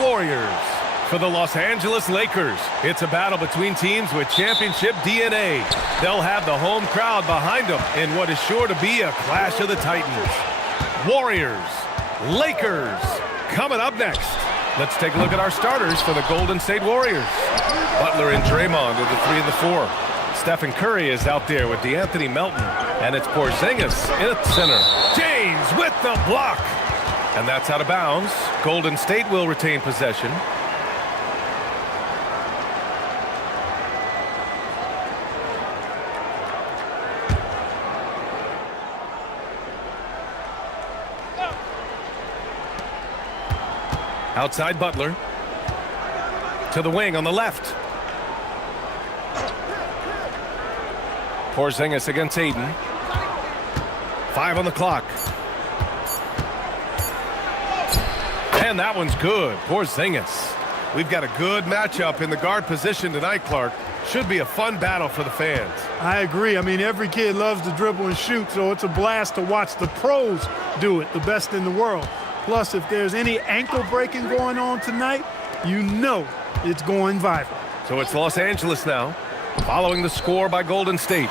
Warriors. For the Los Angeles Lakers, it's a battle between teams with championship DNA. They'll have the home crowd behind them in what is sure to be a clash of the Titans. Warriors, Lakers, coming up next. Let's take a look at our starters for the Golden State Warriors. Butler and Draymond are the 3 and the 4. Stephen Curry is out there with DeAnthony Melton, and it's Porzingis in center. James with the block. And that's out of bounds. Golden State will retain possession. Outside Butler. To the wing on the left. Porzingis against Aiden. 5 on the clock. And that one's good. Porzingis. We've got a good matchup in the guard position tonight, Clark. Should be a fun battle for the fans. I agree. I mean, every kid loves to dribble and shoot, so it's a blast to watch the pros do it, the best in the world. Plus, if there's any ankle breaking going on tonight, you know it's going viral. So it's Los Angeles now, following the score by Golden State.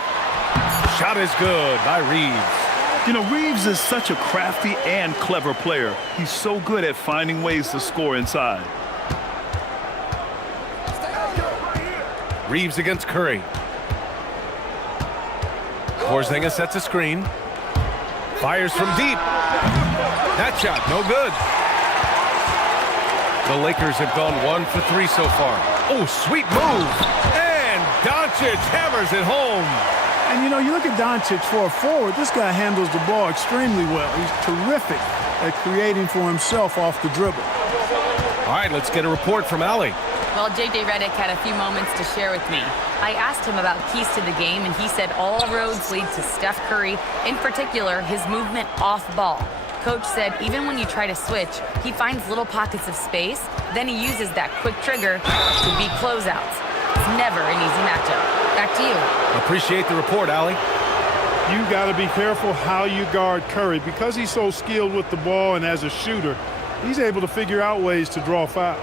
Shot is good by Reeves. You know, Reeves is such a crafty and clever player. He's so good at finding ways to score inside. Reeves against Curry. Porzingis sets a screen. Fires from deep. That shot, no good. The Lakers have gone 1 for 3 so far. Oh, sweet move. And Doncic hammers it home. And, you know, you look at Doncic for a forward, this guy handles the ball extremely well. He's terrific at creating for himself off the dribble. All right, let's get a report from Allie. Well, J.J. Redick had a few moments to share with me. I asked him about keys to the game, and he said all roads lead to Steph Curry, in particular, his movement off ball. Coach said even when you try to switch, he finds little pockets of space, then he uses that quick trigger to beat closeouts. It's never an easy matchup. Back to you. Appreciate the report, Allie. You got to be careful how you guard Curry. Because he's so skilled with the ball and as a shooter, he's able to figure out ways to draw fouls.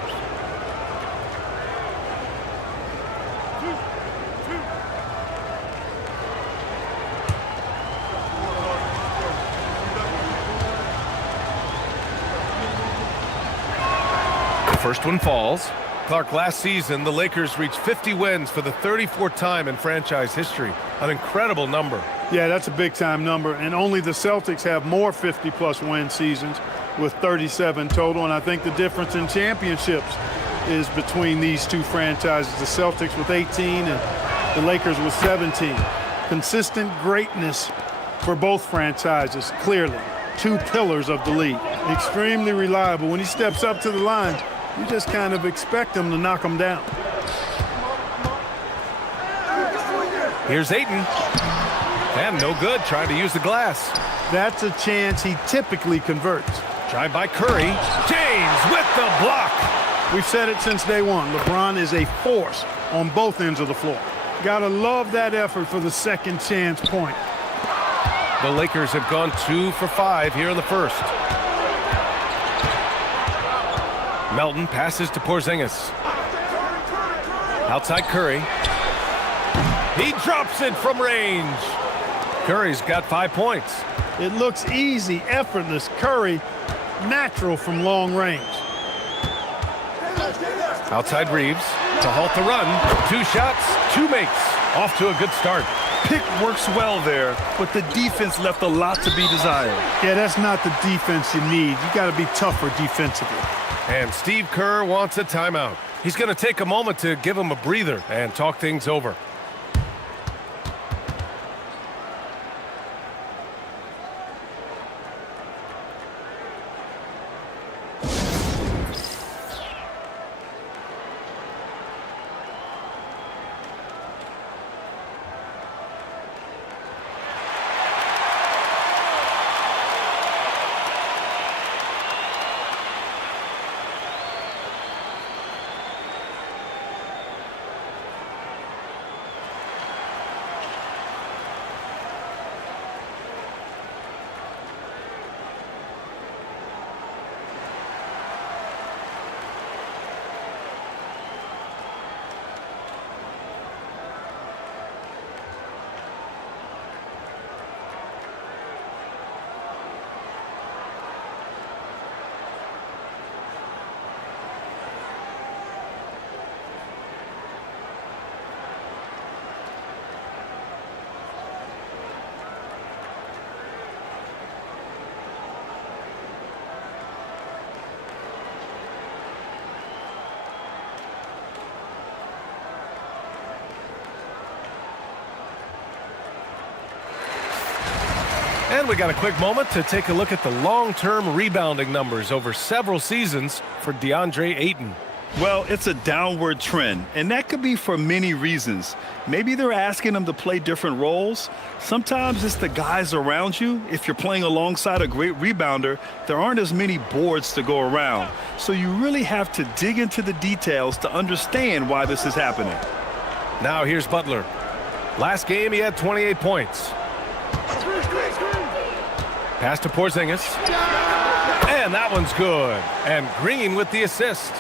First one falls. Clark, last season, the Lakers reached 50 wins for the 34th time in franchise history. An incredible number. Yeah, that's a big-time number. And only the Celtics have more 50-plus win seasons with 37 total. And I think the difference in championships is between these two franchises, the Celtics with 18 and the Lakers with 17. Consistent greatness for both franchises, clearly. Two pillars of the league. Extremely reliable. When he steps up to the line, you just kind of expect him to knock him down. Here's Ayton. And no good, trying to use the glass. That's a chance he typically converts. Tried by Curry. James with the block. We've said it since day one. LeBron is a force on both ends of the floor. Gotta love that effort for the second chance point. The Lakers have gone 2 for 5 here in the first. Melton passes to Porzingis. Outside Curry. He drops it from range. Curry's got 5 points. It looks easy, effortless. Curry, natural from long range. Outside Reeves to halt the run. 2 shots, 2 makes. Off to a good start. Pick works well there, but the defense left a lot to be desired. Yeah, that's not the defense you need. You got to be tougher defensively. And Steve Kerr wants a timeout. He's going to take a moment to give him a breather and talk things over. And we got a quick moment to take a look at the long-term rebounding numbers over several seasons for DeAndre Ayton. Well, it's a downward trend, and that could be for many reasons. Maybe they're asking him to play different roles. Sometimes it's the guys around you. If you're playing alongside a great rebounder, there aren't as many boards to go around. So you really have to dig into the details to understand why this is happening. Now here's Butler. Last game, he had 28 points. Pass to Porzingis. And that one's good. And Green with the assist.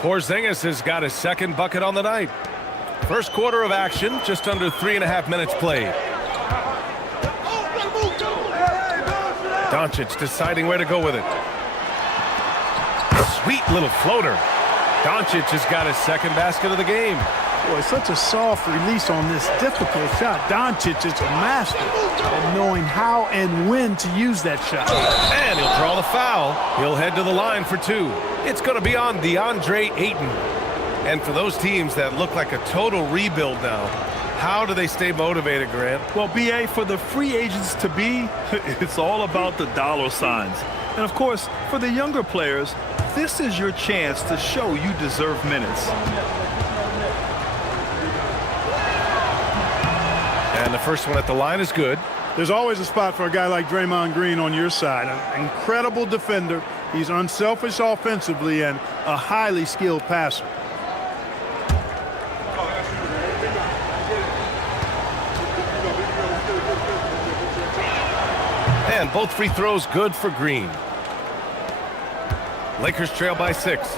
Porzingis has got his second bucket on the night. First quarter of action, just under 3.5 minutes played. Doncic deciding where to go with it. Sweet little floater. Doncic has got his second basket of the game. Boy, such a soft release on this difficult shot. Doncic is a master at knowing how and when to use that shot. And he'll draw the foul. He'll head to the line for two. It's going to be on DeAndre Ayton. And for those teams that look like a total rebuild now, how do they stay motivated, Grant? Well, B.A., for the free agents to be, it's all about the dollar signs. And, of course, for the younger players, this is your chance to show you deserve minutes. And the first one at the line is good. There's always a spot for a guy like Draymond Green on your side. An incredible defender. He's unselfish offensively and a highly skilled passer. And both free throws good for Green. Lakers trail by 6.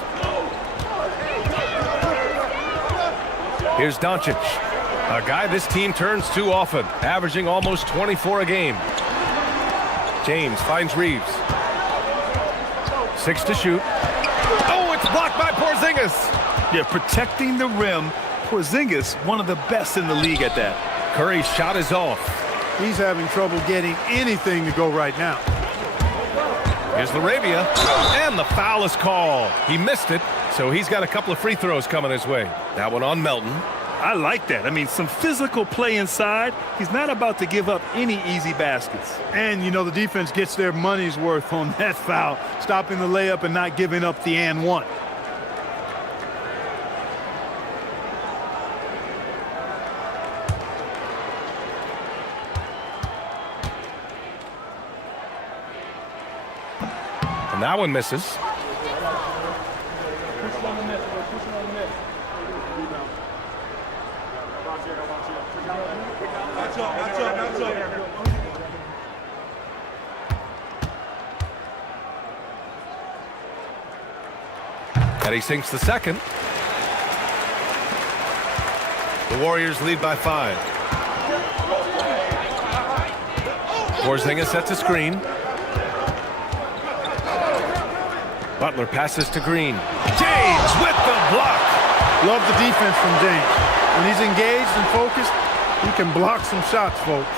Here's Doncic. A guy this team turns to often, averaging almost 24 a game. James finds Reeves. 6 to shoot. Oh, it's blocked by Porzingis. Yeah, protecting the rim. Porzingis, one of the best in the league at that. Curry's shot is off. He's having trouble getting anything to go right now. Here's Laravia, and the foul is called. He missed it, so he's got a couple of free throws coming his way. That one on Melton. I like that. I mean, some physical play inside. He's not about to give up any easy baskets. And, you know, the defense gets their money's worth on that foul, stopping the layup and not giving up the and one. And that one misses. And he sinks the second. The Warriors lead by 5. Porzingis sets a screen. Butler passes to Green. James with the block. Love the defense from James. When he's engaged and focused, he can block some shots, folks.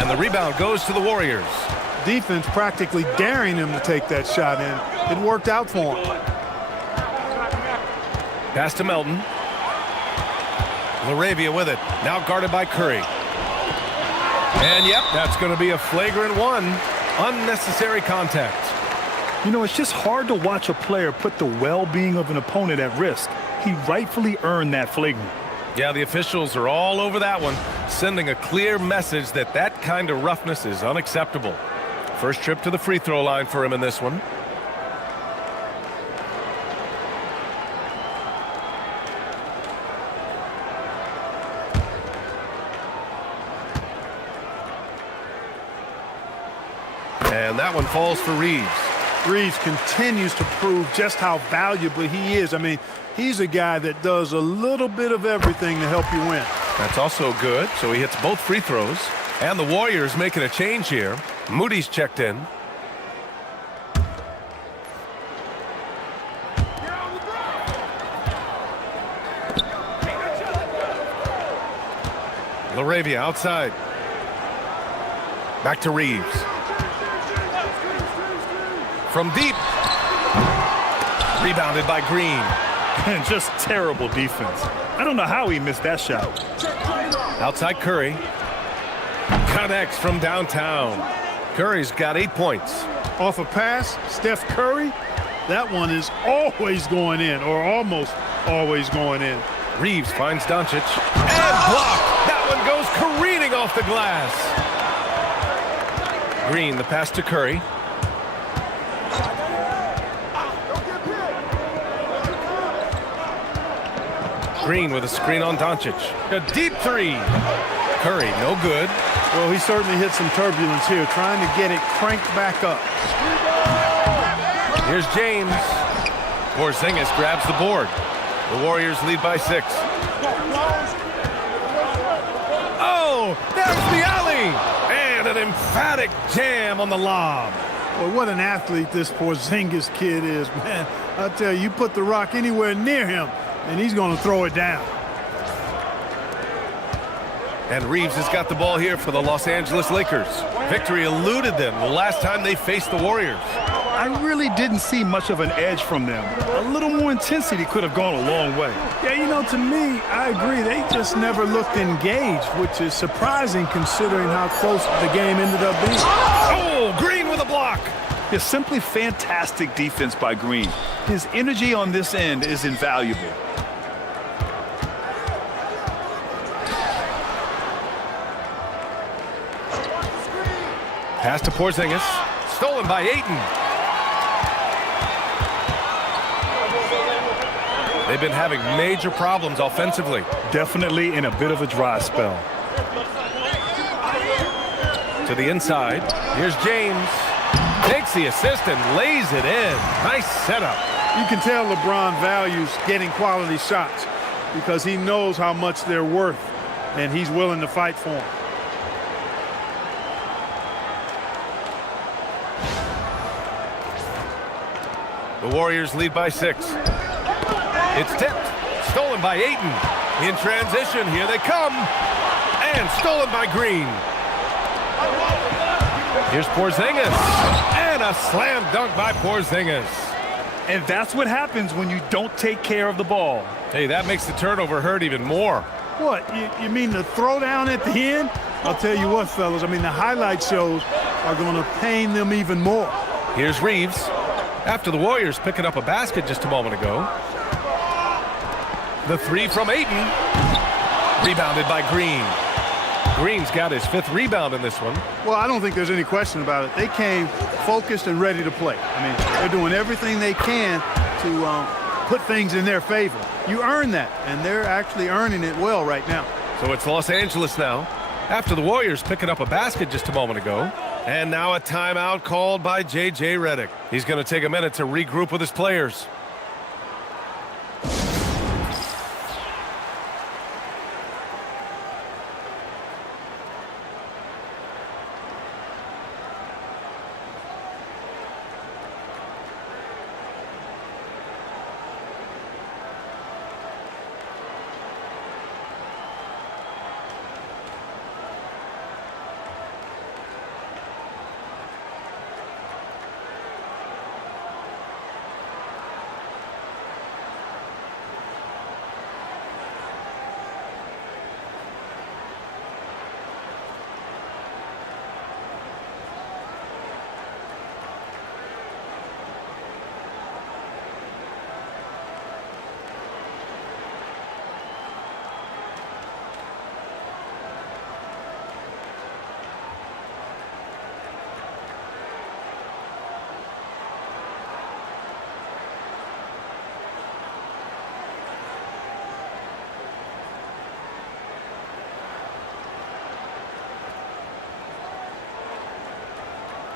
And the rebound goes to the Warriors. Defense practically daring him to take that shot in. It worked out for him. Pass to Melton. Laravia with it. Now guarded by Curry. And yep, that's going to be a flagrant one. Unnecessary contact. You know, it's just hard to watch a player put the well-being of an opponent at risk. He rightfully earned that flagrant. Yeah, the officials are all over that one, sending a clear message that that kind of roughness is unacceptable. First trip to the free throw line for him in this one. And that one falls for Reeves. Reeves continues to prove just how valuable he is. I mean, he's a guy that does a little bit of everything to help you win. That's also good, so he hits both free throws. And the Warriors making a change here. Moody's checked in. Laravia outside. Back to Reeves. From deep. Rebounded by Green. And just terrible defense. I don't know how he missed that shot. Outside Curry. Connects from downtown. Curry's got 8 points. Off a pass, Steph Curry, that one is always going in, or almost always going in. Reeves finds Doncic. And blocked. That one goes careening off the glass. Green, the pass to Curry. Green with a screen on Doncic. A deep three. Curry, no good. Well, he certainly hit some turbulence here, trying to get it cranked back up. Here's James. Porzingis grabs the board. The Warriors lead by 6. Oh, there's the alley. And an emphatic jam on the lob. Well, what an athlete this Porzingis kid is, man. I tell you, you put the rock anywhere near him, and he's going to throw it down. And Reeves has got the ball here for the Los Angeles Lakers. Victory eluded them the last time they faced the Warriors. I really didn't see much of an edge from them. A little more intensity could have gone a long way. Yeah, you know, to me, I agree. They just never looked engaged, which is surprising considering how close the game ended up being. Oh, Green with a block. It's simply fantastic defense by Green. His energy on this end is invaluable. Pass to Porzingis. Stolen by Ayton. They've been having major problems offensively. Definitely in a bit of a dry spell. To the inside. Here's James. Takes the assist and lays it in. Nice setup. You can tell LeBron values getting quality shots because he knows how much they're worth, and he's willing to fight for them. The Warriors lead by 6. It's tipped. Stolen by Ayton. In transition, here they come. And stolen by Green. Here's Porzingis. And a slam dunk by Porzingis. And that's what happens when you don't take care of the ball. Hey, that makes the turnover hurt even more. What, you mean the throwdown at the end? I'll tell you what, fellas, I mean, the highlight shows are going to pain them even more. Here's Reeves. After the Warriors picking up a basket just a moment ago. The three from Ayton. Rebounded by Green. Green's got his 5th rebound in this one. Well, I don't think there's any question about it. They came focused and ready to play. I mean, they're doing everything they can to put things in their favor. You earn that, and they're actually earning it well right now. So it's Los Angeles now. After the Warriors picking up a basket just a moment ago. And now a timeout called by J.J. Redick. He's going to take a minute to regroup with his players.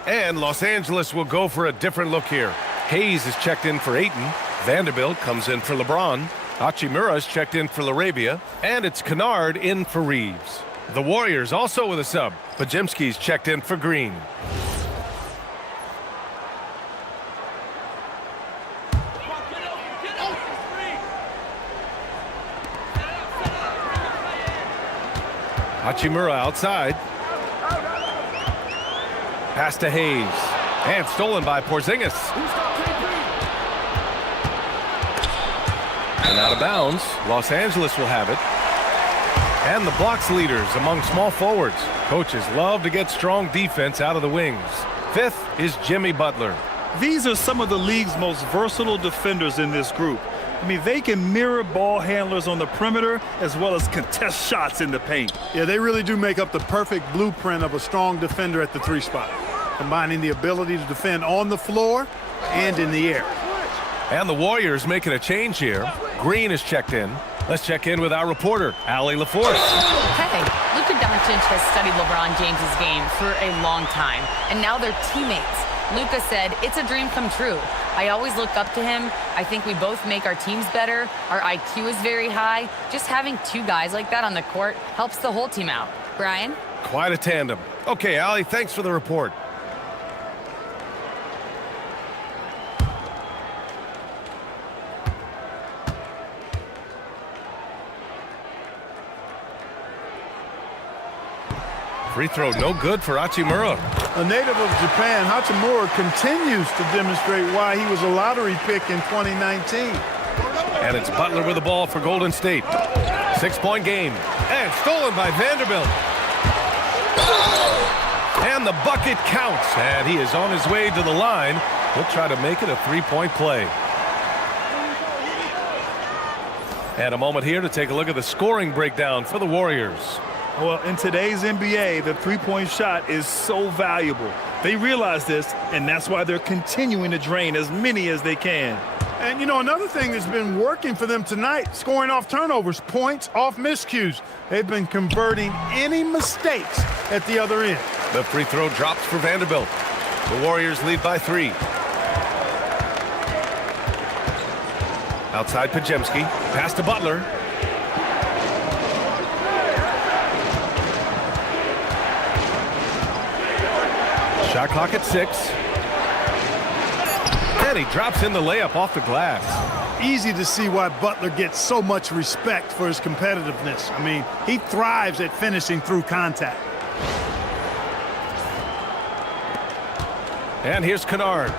And Los Angeles will go for a different look here. Hayes is checked in for Ayton. Vanderbilt comes in for LeBron. Hachimura is checked in for LaRavia. And it's Kennard in for Reeves. The Warriors also with a sub. Podziemski's checked in for Green. Hachimura outside. Pass to Hayes. And stolen by Porzingis. And out of bounds. Los Angeles will have it. And the blocks leaders among small forwards. Coaches love to get strong defense out of the wings. Fifth is Jimmy Butler. These are some of the league's most versatile defenders in this group. I mean, they can mirror ball handlers on the perimeter as well as contest shots in the paint. Yeah, they really do make up the perfect blueprint of a strong defender at the 3 spot, combining the ability to defend on the floor and in the air. And the Warriors making a change here. Green is checked in. Let's check in with our reporter, Allie LaForce. Hey, Luka Doncic has studied LeBron James's game for a long time, and now they're teammates. Luka said, "It's a dream come true. I always look up to him. I think we both make our teams better. Our IQ is very high. Just having 2 guys like that on the court helps the whole team out." Brian? Quite a tandem. Okay, Allie, thanks for the report. Free throw no good for Hachimura. A native of Japan, Hachimura continues to demonstrate why he was a lottery pick in 2019. And it's Butler with the ball for Golden State. 6-point game. And stolen by Vanderbilt. And the bucket counts. And he is on his way to the line. He'll try to make it a 3-point play. And a moment here to take a look at the scoring breakdown for the Warriors. Well, in today's NBA, the 3-point shot is so valuable. They realize this, and that's why they're continuing to drain as many as they can. And, you know, another thing that's been working for them tonight, scoring off turnovers, points off miscues. They've been converting any mistakes at the other end. The free throw drops for Vanderbilt. The Warriors lead by 3. Outside Pajemski. Pass to Butler. Shot clock at 6. And he drops in the layup off the glass. Easy to see why Butler gets so much respect for his competitiveness. I mean, he thrives at finishing through contact. And here's Kennard.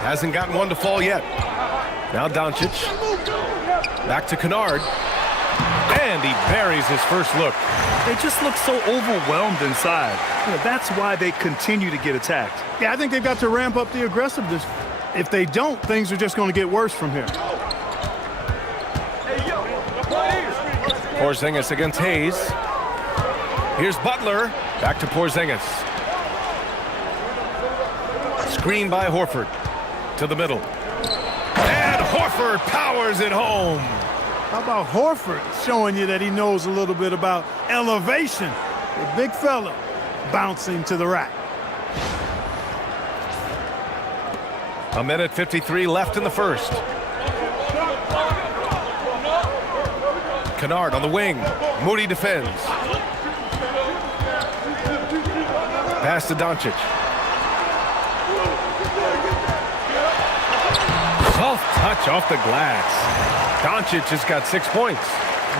Hasn't gotten one to fall yet. Now Doncic. Back to Kennard. And he buries his first look. They just look so overwhelmed inside. You know, that's why they continue to get attacked. Yeah, I think they've got to ramp up the aggressiveness. If they don't, things are just going to get worse from here. Porzingis against Hayes. Here's Butler. Back to Porzingis. Screen by Horford. To the middle. And Horford powers it home. How about Horford showing you that he knows a little bit about elevation? A big fella bouncing to the rack. A minute 53 left in the first. Kennard on the wing. Moody defends. Pass to Doncic. Soft touch off the glass. Doncic has got 6 points.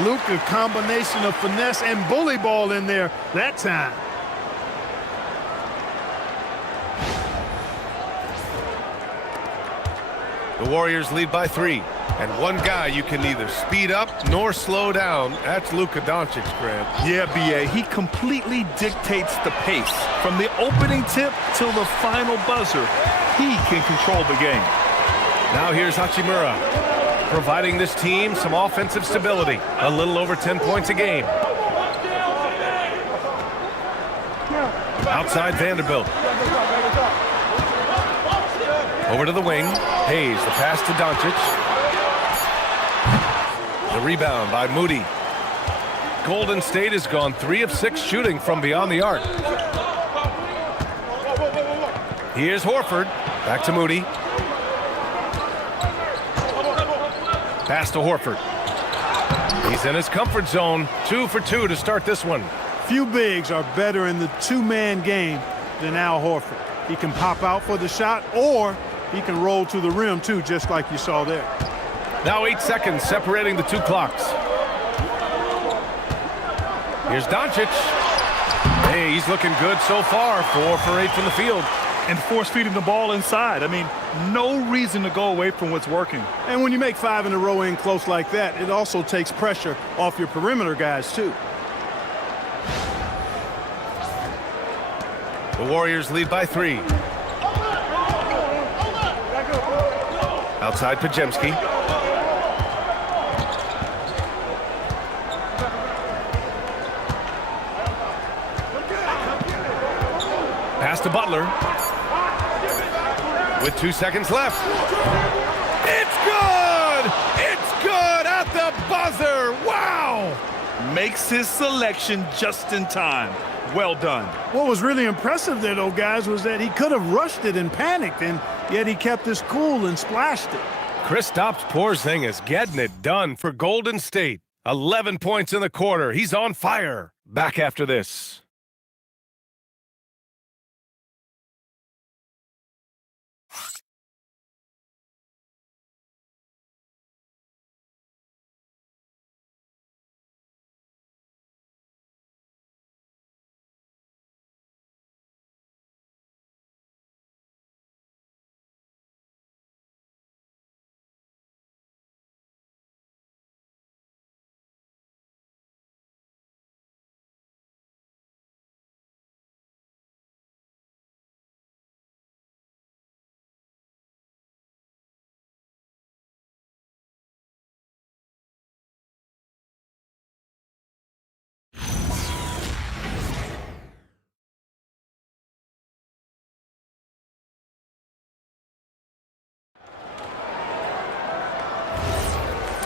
Luka, combination of finesse and bully ball in there that time. The Warriors lead by 3. And one guy you can neither speed up nor slow down. That's Luka Doncic, Grant. Yeah, B.A., he completely dictates the pace. From the opening tip till the final buzzer, he can control the game. Now here's Hachimura, providing this team some offensive stability. A little over 10 points a game. Outside Vanderbilt. Over to the wing. Hayes, the pass to Doncic. The rebound by Moody. Golden State has gone 3 of 6 shooting from beyond the arc. Here's Horford. Back to Moody. Pass to Horford. He's in his comfort zone. 2 for 2 to start this one. Few bigs are better in the two-man game than Al Horford. He can pop out for the shot, or he can roll to the rim, too, just like you saw there. Now 8 seconds separating the 2 clocks. Here's Doncic. Hey, he's looking good so far. 4 for 8 from the field. and force-feeding the ball inside. I mean, no reason to go away from what's working. And when you make 5 in a row in close like that, it also takes pressure off your perimeter guys, too. The Warriors lead by 3. Outside Pajemski. Pass to Butler. With 2 seconds left. It's good! It's good at the buzzer! Wow! Makes his selection just in time. Well done. What was really impressive there, though, guys, was that he could have rushed it and panicked, and yet he kept his cool and splashed it. Kristaps Porzingis getting it done for Golden State. 11 points in the quarter. He's on fire. Back after this.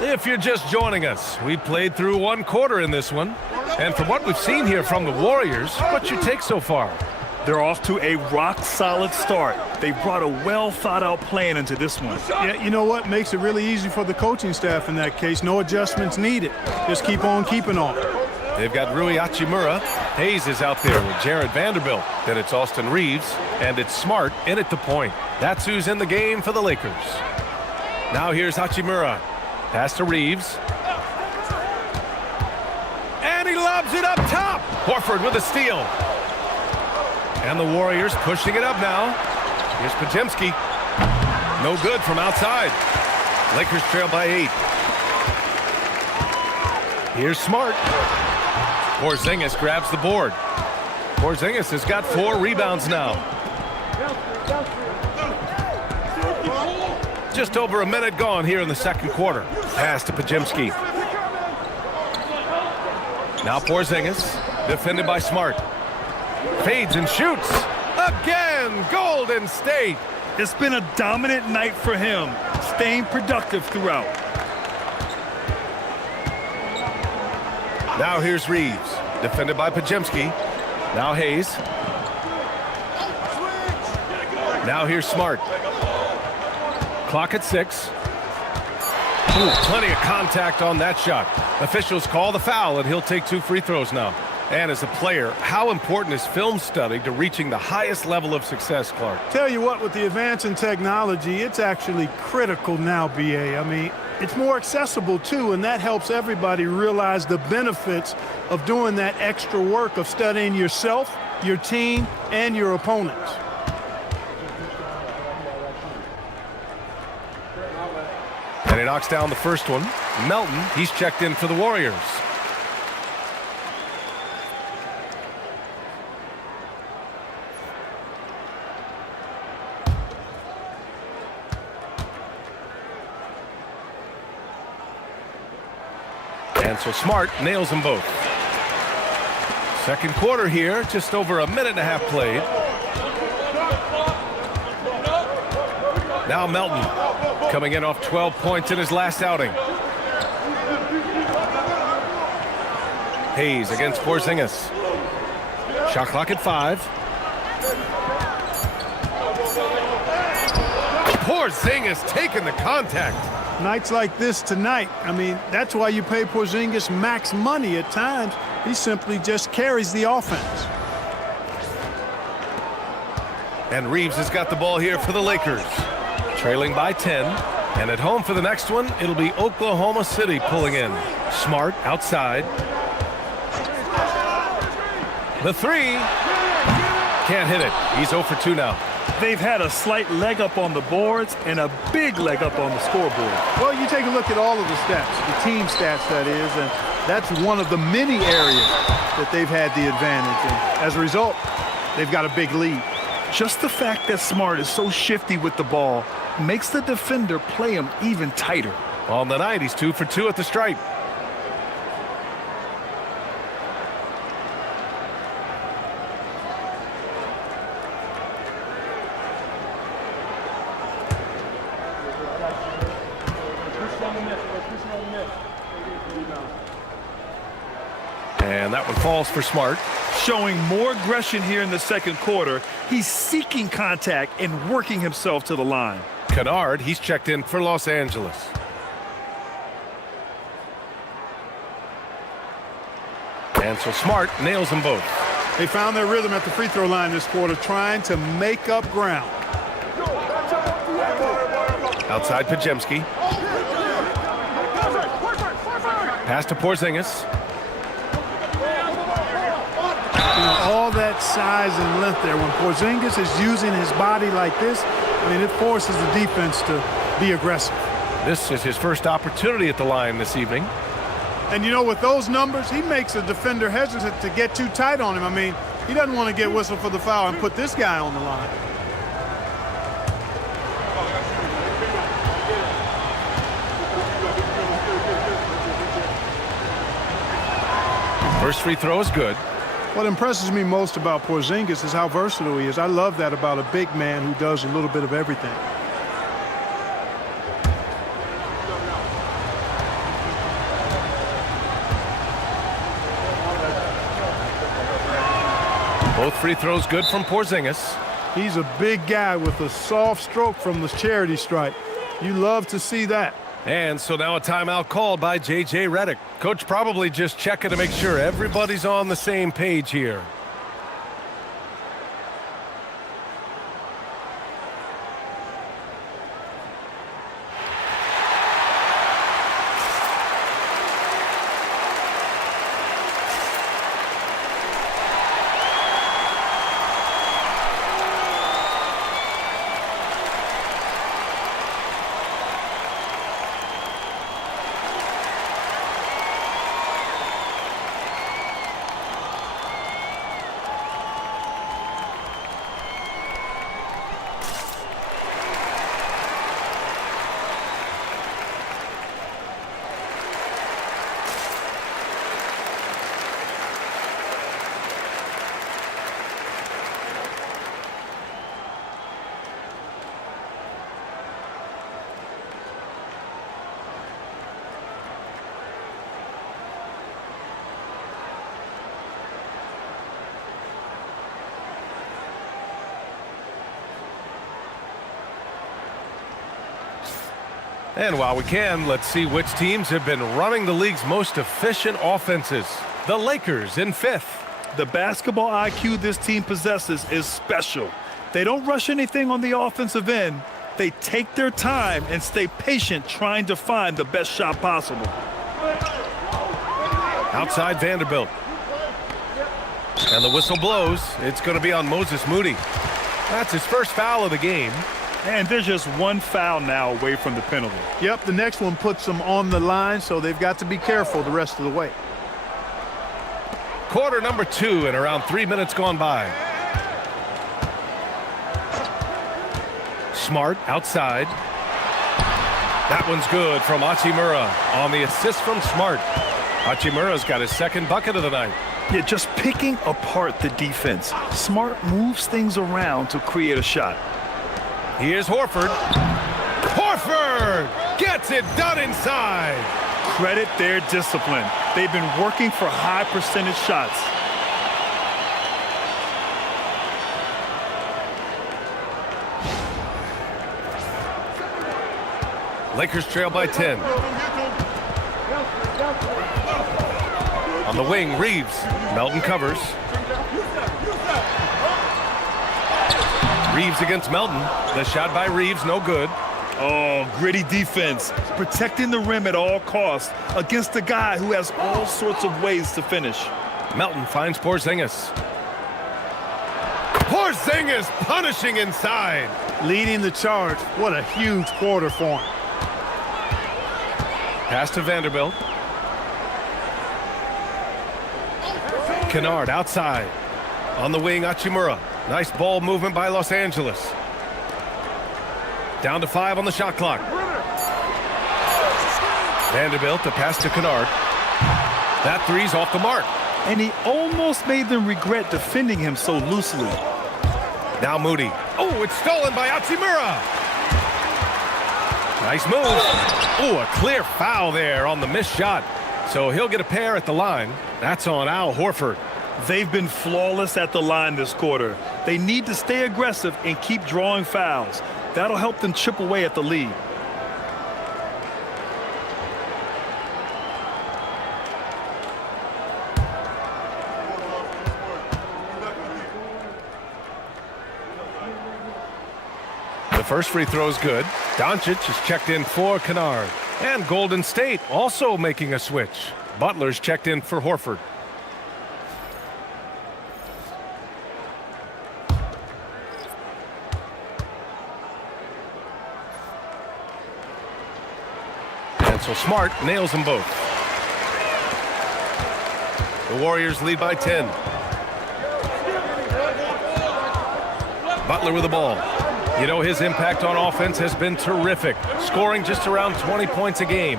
If you're just joining us, we played through 1 quarter in this one. And from what we've seen here from the Warriors, what's your take so far? They're off to a rock-solid start. They brought a well-thought-out plan into this one. Yeah, you know what? Makes it really easy for the coaching staff in that case. No adjustments needed. Just keep on keeping on. They've got Rui Hachimura. Hayes is out there with Jared Vanderbilt. Then it's Austin Reeves, and it's Smart in at the point. That's who's in the game for the Lakers. Now here's Hachimura. Pass to Reeves. And he lobs it up top. Horford with a steal. And the Warriors pushing it up now. Here's Pajemski. No good from outside. Lakers trail by 8. Here's Smart. Porzingis grabs the board. Porzingis has got 4 rebounds now. Just over a minute gone here in the second quarter. Pass to Pajemski. Now Porzingis, defended by Smart. Fades and shoots. Again, Golden State. It's been a dominant night for him, staying productive throughout. Now here's Reeves, defended by Pajemski. Now Hayes. Now here's Smart. Clock at 6. Ooh, plenty of contact on that shot. Officials call the foul, and he'll take 2 free throws now. And as a player, how important is film study to reaching the highest level of success, Clark? Tell you what, with the advance in technology, it's actually critical now, BA. I mean, it's more accessible, too, and that helps everybody realize the benefits of doing that extra work of studying yourself, your team, and your opponents. And he knocks down the first one. Melton, he's checked in for the Warriors. And so Smart nails them both. Second quarter here, just over a minute and a half played. Now Melton coming in off 12 points in his last outing. Hayes against Porzingis. Shot clock at 5. Porzingis taking the contact. Nights like this tonight, I mean, that's why you pay Porzingis max money at times. He simply just carries the offense. And Reeves has got the ball here for the Lakers. Trailing by 10. And at home for the next one, it'll be Oklahoma City pulling in. Smart outside. The 3. Can't hit it. He's 0 for 2 now. They've had a slight leg up on the boards and a big leg up on the scoreboard. Well, you take a look at all of the stats, the team stats, that is, and that's one of the many areas that they've had the advantage. And as a result, they've got a big lead. Just the fact that Smart is so shifty with the ball makes the defender play him even tighter. On the night, he's 2 for 2 at the stripe. And that one falls for Smart. Showing more aggression here in the second quarter. He's seeking contact and working himself to the line. Kennard, he's checked in for Los Angeles. And so Smart nails them both. They found their rhythm at the free throw line this quarter, trying to make up ground. Outside Pajemski. Pass to Porzingis. All that size and length there. When Porzingis is using his body like this, I mean, it forces the defense to be aggressive. This is his first opportunity at the line this evening. And, you know, with those numbers, he makes a defender hesitant to get too tight on him. I mean, he doesn't want to get whistled for the foul and put this guy on the line. First free throw is good. What impresses me most about Porzingis is how versatile he is. I love that about a big man who does a little bit of everything. Both free throws good from Porzingis. He's a big guy with a soft stroke from the charity stripe. You love to see that. And so now a timeout called by J.J. Redick. Coach probably just checking to make sure everybody's on the same page here. And while we can, let's see which teams have been running the league's most efficient offenses. The Lakers in 5th. The basketball IQ this team possesses is special. They don't rush anything on the offensive end. They take their time and stay patient trying to find the best shot possible. Outside Vanderbilt. And the whistle blows. It's going to be on Moses Moody. That's his first foul of the game. And there's just one foul now away from the penalty. Yep, the next one puts them on the line, so they've got to be careful the rest of the way. Quarter number 2 and around 3 minutes gone by. Smart outside. That one's good from Hachimura on the assist from Smart. Hachimura's got his second bucket of the night. Yeah, just picking apart the defense. Smart moves things around to create a shot. Here's Horford. Horford gets it done inside. Credit their discipline. They've been working for high percentage shots. Lakers trail by 10. On the wing, Reeves. Melton covers. Reeves against Melton. The shot by Reeves, no good. Oh, gritty defense. Protecting the rim at all costs against a guy who has all sorts of ways to finish. Melton finds Porzingis. Porzingis punishing inside. Leading the charge. What a huge quarter for him. Pass to Vanderbilt. Kennard outside. On the wing, Hachimura. Nice ball movement by Los Angeles. Down to 5 on the shot clock. Vanderbilt, the pass to Kennard. That three's off the mark. And he almost made them regret defending him so loosely. Now Moody. Oh, it's stolen by Hachimura. Nice move. Oh, a clear foul there on the missed shot. So he'll get a pair at the line. That's on Al Horford. They've been flawless at the line this quarter. They need to stay aggressive and keep drawing fouls. That'll help them chip away at the lead. The first free throw is good. Doncic is checked in for Kennard. And Golden State also making a switch. Butler's checked in for Horford. And so Smart nails them both. The Warriors lead by 10. Butler with the ball. You know, his impact on offense has been terrific, scoring just around 20 points a game.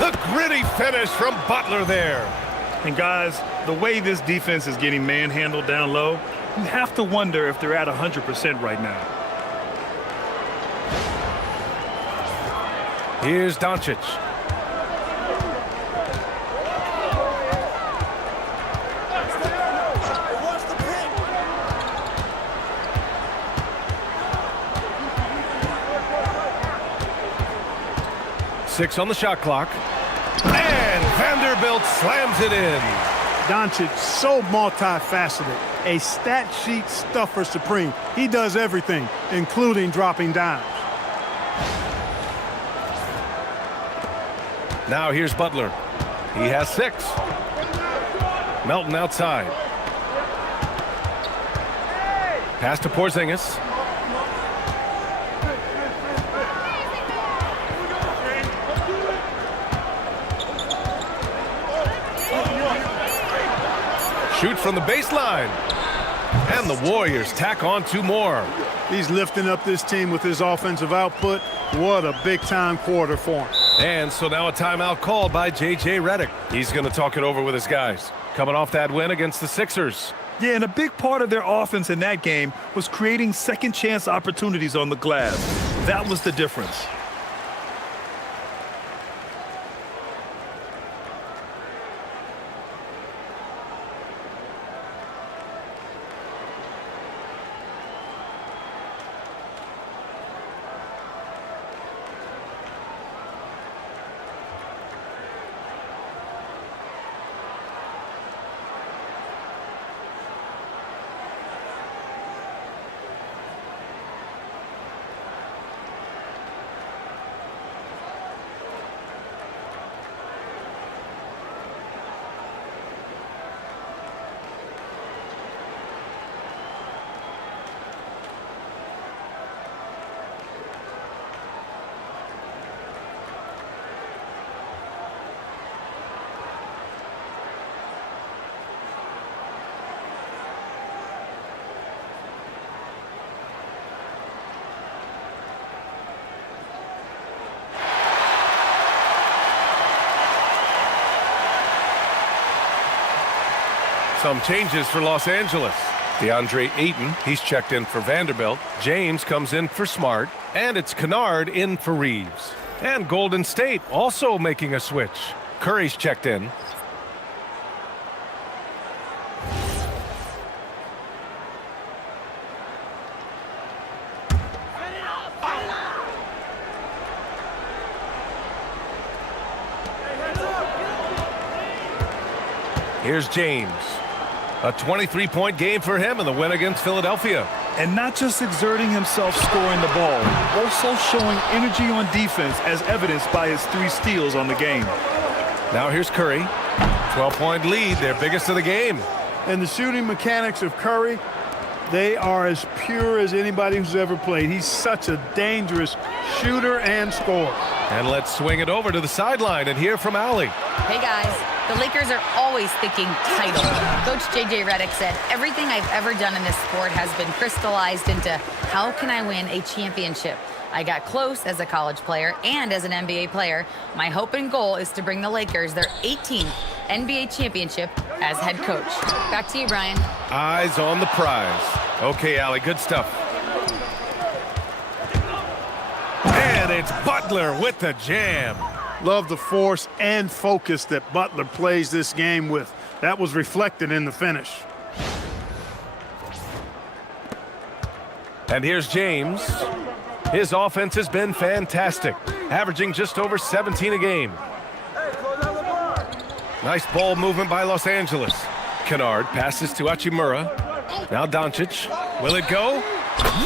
The gritty finish from Butler there. And guys, the way this defense is getting manhandled down low, you have to wonder if they're at 100% right now. Here's Doncic. Six on the shot clock. And Vanderbilt slams it in. Doncic, so multifaceted. A stat sheet stuffer supreme. He does everything, including dropping dimes. Now here's Butler. He has 6. Melton outside. Pass to Porzingis. Shoot from the baseline. And the Warriors tack on 2 more. He's lifting up this team with his offensive output. What a big-time quarter for him. And so now a timeout called by J.J. Redick. He's going to talk it over with his guys. Coming off that win against the Sixers. Yeah, and a big part of their offense in that game was creating second-chance opportunities on the glass. That was the difference. Some changes for Los Angeles. DeAndre Ayton, he's checked in for Vanderbilt. James comes in for Smart. And it's Kennard in for Reeves. And Golden State also making a switch. Curry's checked in. Here's James. A 23-point game for him in the win against Philadelphia. And not just exerting himself scoring the ball, also showing energy on defense as evidenced by his 3 steals on the game. Now here's Curry. 12-point lead, their biggest of the game. And the shooting mechanics of Curry, they are as pure as anybody who's ever played. He's such a dangerous shooter and scorer. And let's swing it over to the sideline and hear from Allie. Hey, guys. The Lakers are always thinking title. Coach J.J. Redick said, everything I've ever done in this sport has been crystallized into how can I win a championship? I got close as a college player and as an NBA player. My hope and goal is to bring the Lakers their 18th NBA championship as head coach. Back to you, Brian. Eyes on the prize. Okay, Allie, good stuff. And it's Butler with the jam. Love the force and focus that Butler plays this game with. That was reflected in the finish. And here's James. His offense has been fantastic, averaging just over 17 a game. Nice ball movement by Los Angeles. Kennard passes to Hachimura. Now Doncic. Will it go?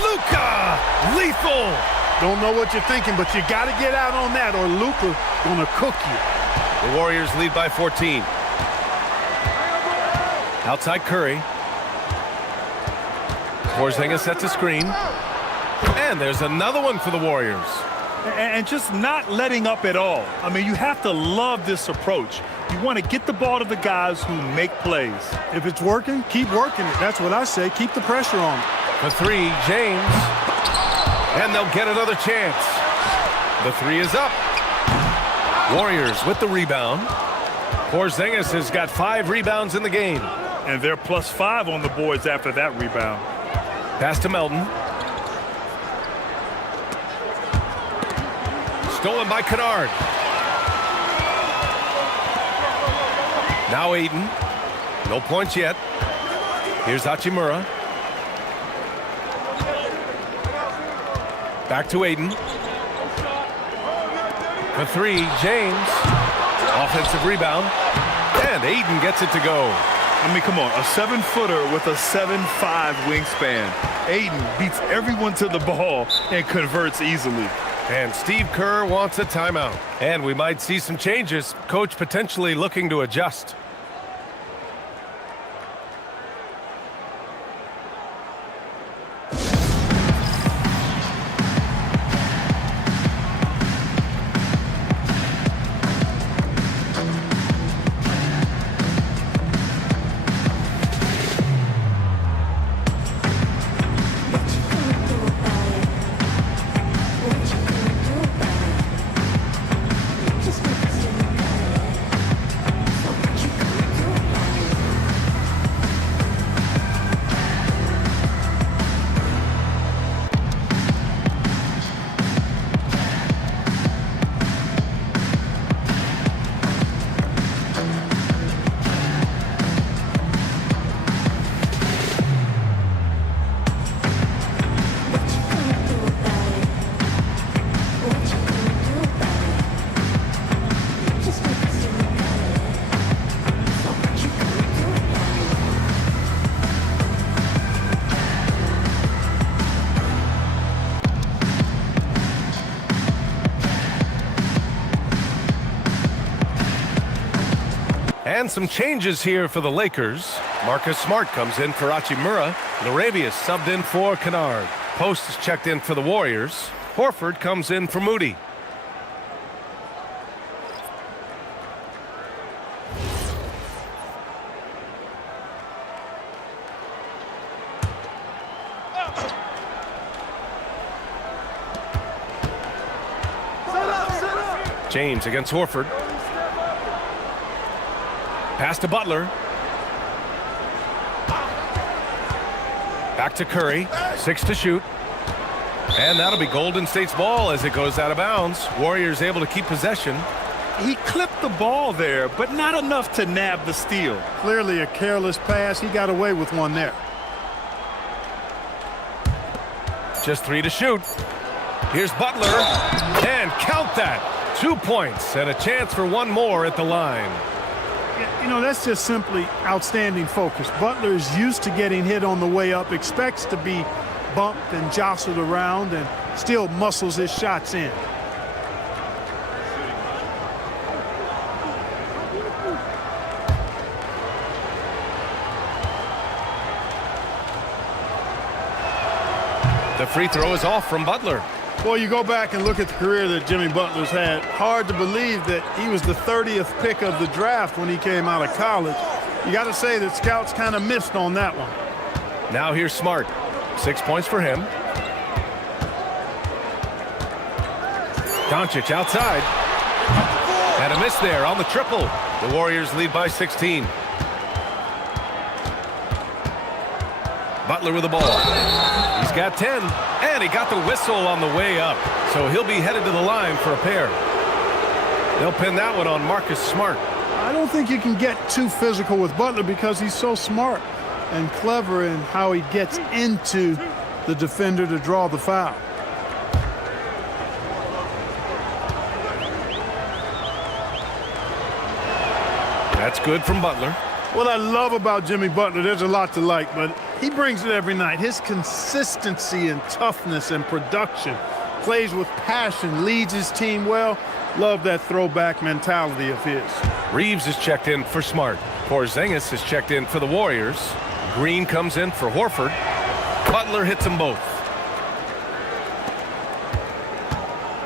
Luka! Lethal! Don't know what you're thinking, but you got to get out on that or Luka gonna cook you. The Warriors lead by 14. Outside Curry. Porzingis sets a screen. And there's another one for the Warriors. And just not letting up at all. I mean, you have to love this approach. You want to get the ball to the guys who make plays. If it's working, keep working it. That's what I say. Keep the pressure on. For three, James. And they'll get another chance. The three is up. Warriors with the rebound. Porzingis has got 5 rebounds in the game. And they're +5 on the boards after that rebound. Pass to Melton. Stolen by Kennard. Now Aiden. No points yet. Here's Hachimura. Back to Aiden. For three, James. Offensive rebound. And Aiden gets it to go. I mean, come on, a 7-footer with a 7'5" wingspan. Aiden beats everyone to the ball and converts easily. And Steve Kerr wants a timeout. And we might see some changes. Coach potentially looking to adjust. And some changes here for the Lakers. Marcus Smart comes in for Hachimura. Larabius subbed in for Kennard. Post is checked in for the Warriors. Horford comes in for Moody. James against Horford. Pass to Butler. Back to Curry. 6 to shoot. And that'll be Golden State's ball as it goes out of bounds. Warriors able to keep possession. He clipped the ball there, but not enough to nab the steal. Clearly a careless pass. He got away with one there. Just 3 to shoot. Here's Butler. And count that. 2 points and a chance for one more at the line. You know, that's just simply outstanding focus. Butler is used to getting hit on the way up, expects to be bumped and jostled around, and still muscles his shots in. The free throw is off from Butler. Well, you go back and look at the career that Jimmy Butler's had. Hard to believe that he was the 30th pick of the draft when he came out of college. You got to say that scouts kind of missed on that one. Now here's Smart. 6 points for him. Doncic outside. And a miss there on the triple. The Warriors lead by 16. Butler with the ball. He's got 10. And he got the whistle on the way up. So he'll be headed to the line for a pair. They'll pin that one on Marcus Smart. I don't think you can get too physical with Butler because he's so smart and clever in how he gets into the defender to draw the foul. That's good from Butler. What I love about Jimmy Butler, there's a lot to like, but he brings it every night. His consistency and toughness and production, plays with passion, leads his team well. Love that throwback mentality of his. Reeves is checked in for Smart. Porzingis is checked in for the Warriors. Green comes in for Horford. Butler hits them both.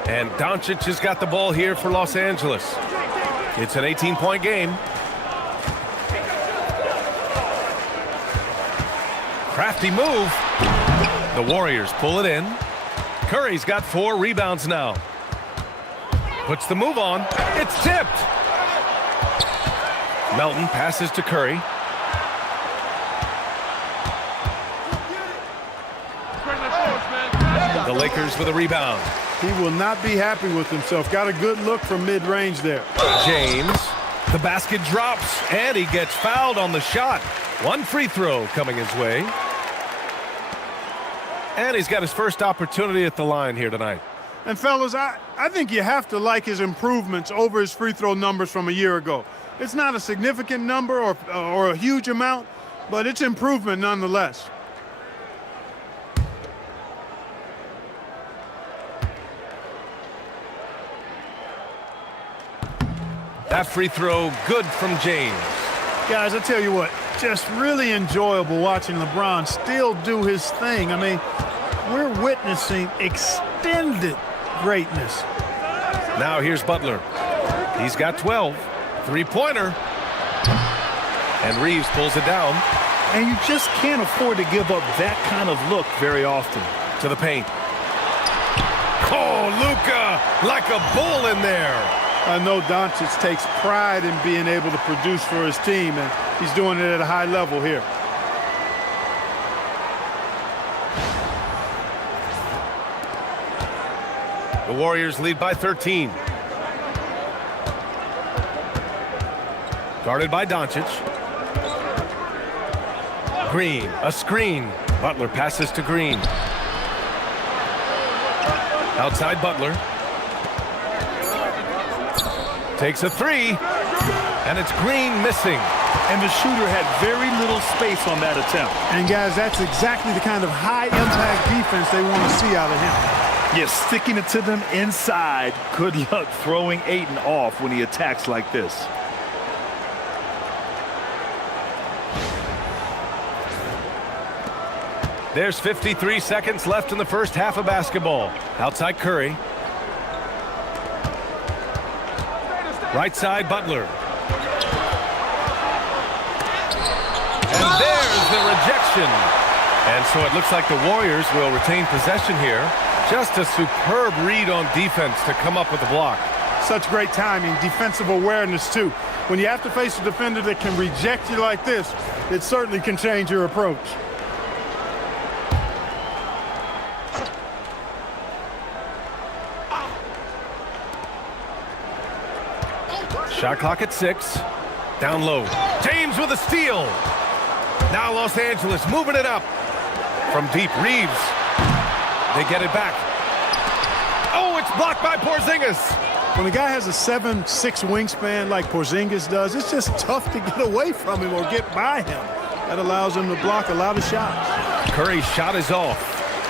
And Doncic has got the ball here for Los Angeles. It's an 18-point game. Crafty move. The Warriors pull it in. Curry's got 4 rebounds now. Puts the move on. It's tipped. Melton passes to Curry. The Lakers with a rebound. He will not be happy with himself. Got a good look from mid-range there. James. The basket drops, and he gets fouled on the shot. 1 free throw coming his way. And he's got his first opportunity at the line here tonight. And fellas, I think you have to like his improvements over his free throw numbers from a year ago. It's not a significant number or a huge amount, but it's improvement nonetheless. That free throw good from James. Guys, I tell you what, just really enjoyable watching LeBron still do his thing. I mean, we're witnessing extended greatness. Now here's Butler. He's got 12. Three-pointer. And Reeves pulls it down. And you just can't afford to give up that kind of look very often. To the paint. Oh, Luka, like a bull in there. I know Doncic takes pride in being able to produce for his team, and he's doing it at a high level here. The Warriors lead by 13. Guarded by Doncic. Green, a screen. Butler passes to Green. Outside Butler. Takes a 3. And it's Green missing. And the shooter had very little space on that attempt. And guys, that's exactly the kind of high-impact defense they want to see out of him. Yes, sticking it to them inside. Good luck throwing Ayton off when he attacks like this. There's 53 seconds left in the first half of basketball. Outside Curry. Right side Butler. And there's the rejection. And so it looks like the Warriors will retain possession here. Just a superb read on defense to come up with the block. Such great timing, defensive awareness too. When you have to face a defender that can reject you like this, it certainly can change your approach. Shot clock at 6. Down low. James with a steal. Now Los Angeles moving it up. From deep, Reeves. They get it back. Oh, it's blocked by Porzingis. When a guy has a 7'6" wingspan like Porzingis does, it's just tough to get away from him or get by him. That allows him to block a lot of shots. Curry's shot is off.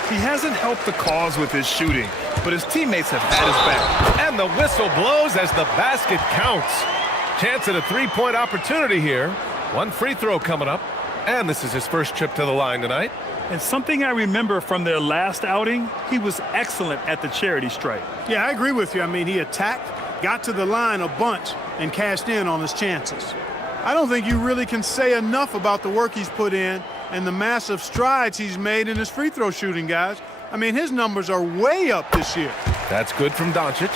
He hasn't helped the cause with his shooting, but his teammates have had his back. And the whistle blows as the basket counts. Chance at a 3-point opportunity here. 1 free throw coming up. And this is his first trip to the line tonight. And something I remember from their last outing, he was excellent at the charity stripe. Yeah, I agree with you. I mean, he attacked, got to the line a bunch, and cashed in on his chances. I don't think you really can say enough about the work he's put in and the massive strides he's made in his free throw shooting, guys. I mean, his numbers are way up this year. That's good from Doncic.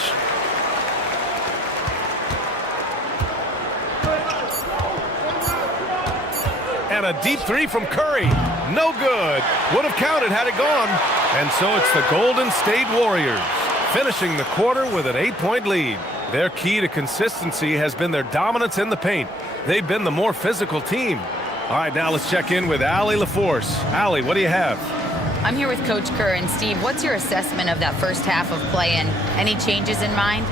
And a deep three from Curry. No good. Would have counted had it gone. And so it's the Golden State Warriors finishing the quarter with an 8-point lead. Their key to consistency has been their dominance in the paint. They've been the more physical team. All right, now let's check in with Allie LaForce. Allie, what do you have? I'm here with Coach Kerr. And Steve, what's your assessment of that first half of play and any changes in mind?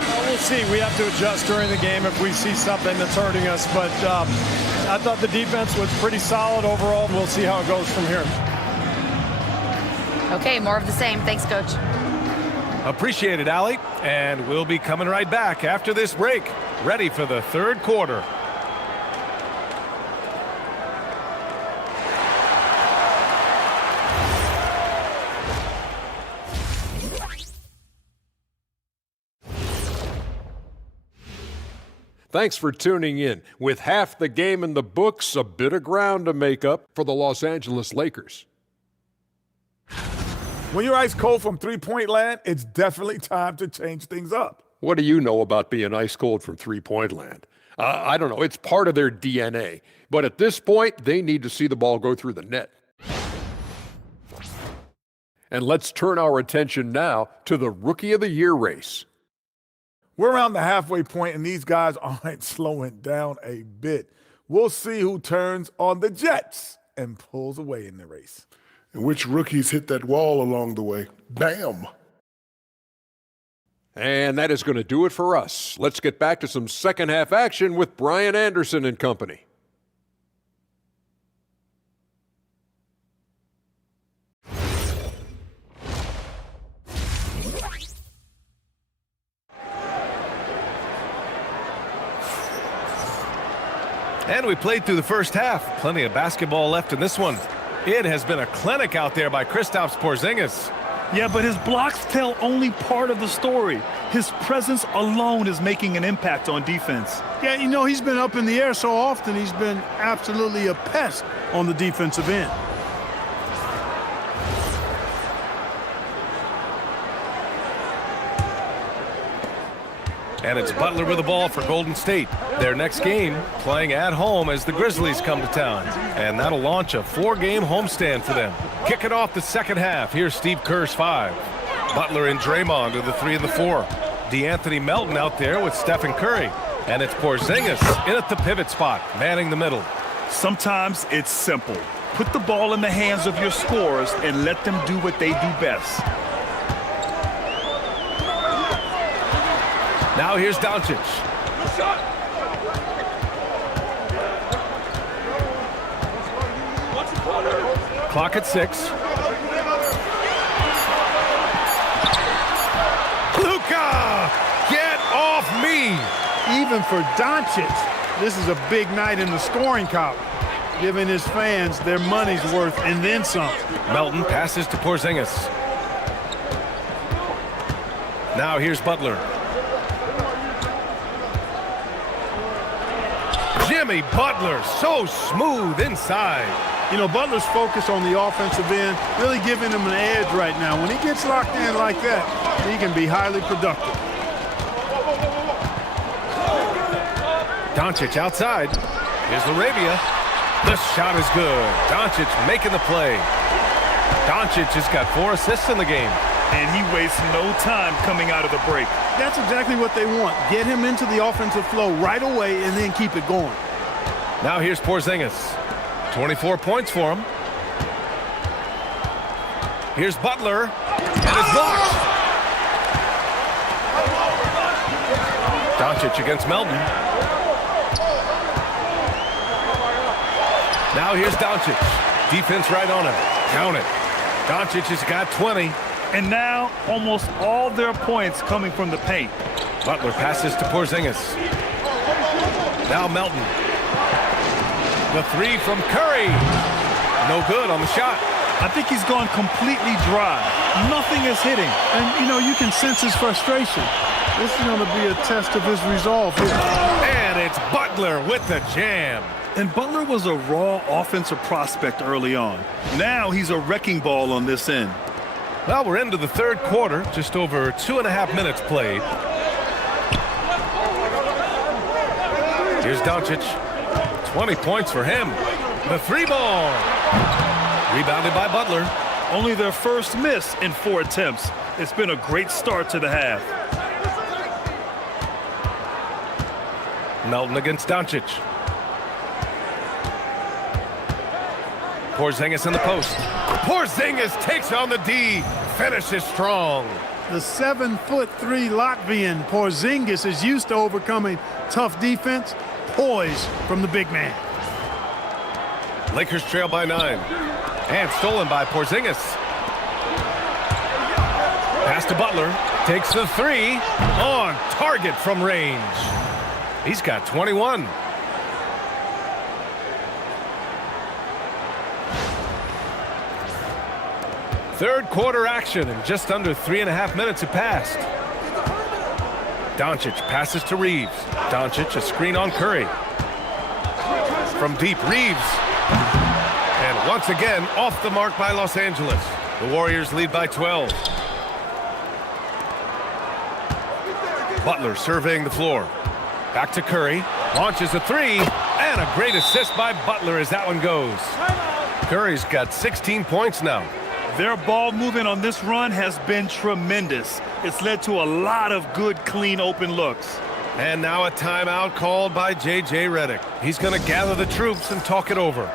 Well, we'll see. We have to adjust during the game if we see something that's hurting us. But I thought the defense was pretty solid overall. We'll see how it goes from here. Okay, more of the same. Thanks, Coach. Appreciate it, Allie. And we'll be coming right back after this break. Ready for the third quarter. Thanks for tuning in. With half the game in the books, a bit of ground to make up for the Los Angeles Lakers. When you're ice cold from three-point land, it's definitely time to change things up. What do you know about being ice cold from three-point land? I don't know. It's part of their DNA. But at this point, they need to see the ball go through the net. And let's turn our attention now to the Rookie of the Year race. We're around the halfway point, and these guys aren't slowing down a bit. We'll see who turns on the Jets and pulls away in the race. And which rookies hit that wall along the way. Bam! And that is going to do it for us. Let's get back to some second half action with Brian Anderson and company. And we played through the first half. Plenty of basketball left in this one. It has been a clinic out there by Kristaps Porzingis. Yeah, but his blocks tell only part of the story. His presence alone is making an impact on defense. Yeah, you know, he's been up in the air so often, he's been absolutely a pest on the defensive end. And it's Butler with the ball for Golden State. Their next game playing at home as the Grizzlies come to town. And that'll launch a 4-game homestand for them. Kicking off the second half, here's Steve Kerr's 5. Butler and Draymond are the 3 and the 4. DeAnthony Melton out there with Stephen Curry. And it's Porzingis in at the pivot spot, manning the middle. Sometimes it's simple. Put the ball in the hands of your scorers and let them do what they do best. Now here's Doncic. Clock at 6. Luka! Get off me! Even for Doncic, this is a big night in the scoring column, giving his fans their money's worth and then some. Melton passes to Porzingis. Now here's Butler. Jimmy Butler, so smooth inside. You know, Butler's focus on the offensive end really giving him an edge right now. When he gets locked in like that, he can be highly productive. Doncic outside. Here's Laravia. The shot is good. Doncic making the play. Doncic has got 4 assists in the game. And he wastes no time coming out of the break. That's exactly what they want. Get him into the offensive flow right away and then keep it going. Now here's Porzingis. 24 points for him. Here's Butler. And it's blocked. Doncic against Melton. Now here's Doncic. Defense right on him. Count it. Doncic has got 20. And now almost all their points coming from the paint. Butler passes to Porzingis. Now Melton. The three from Curry. No good on the shot. I think he's gone completely dry. Nothing is hitting. And, you know, you can sense his frustration. This is going to be a test of his resolve here. And it's Butler with the jam. And Butler was a raw offensive prospect early on. Now he's a wrecking ball on this end. Well, we're into the third quarter, just over 2.5 minutes played. Here's Doncic. 20 points for him. The three ball. Rebounded by Butler. Only their first miss in 4 attempts. It's been a great start to the half. Melton against Doncic. Porzingis in the post. Porzingis takes on the D. Finishes strong. The 7'3" Latvian Porzingis is used to overcoming tough defense. Poise from the big man. Lakers trail by 9. And stolen by Porzingis. Pass to Butler. Takes the three. On target from range. He's got 21. Third quarter action, and just under 3.5 minutes have passed. Doncic passes to Reeves. Doncic, a screen on Curry. From deep, Reeves. And once again, off the mark by Los Angeles. The Warriors lead by 12. Butler surveying the floor. Back to Curry. Launches a three. And a great assist by Butler as that one goes. Curry's got 16 points now. Their ball movement on this run has been tremendous. It's led to a lot of good, clean, open looks. And now a timeout called by J.J. Redick. He's going to gather the troops and talk it over.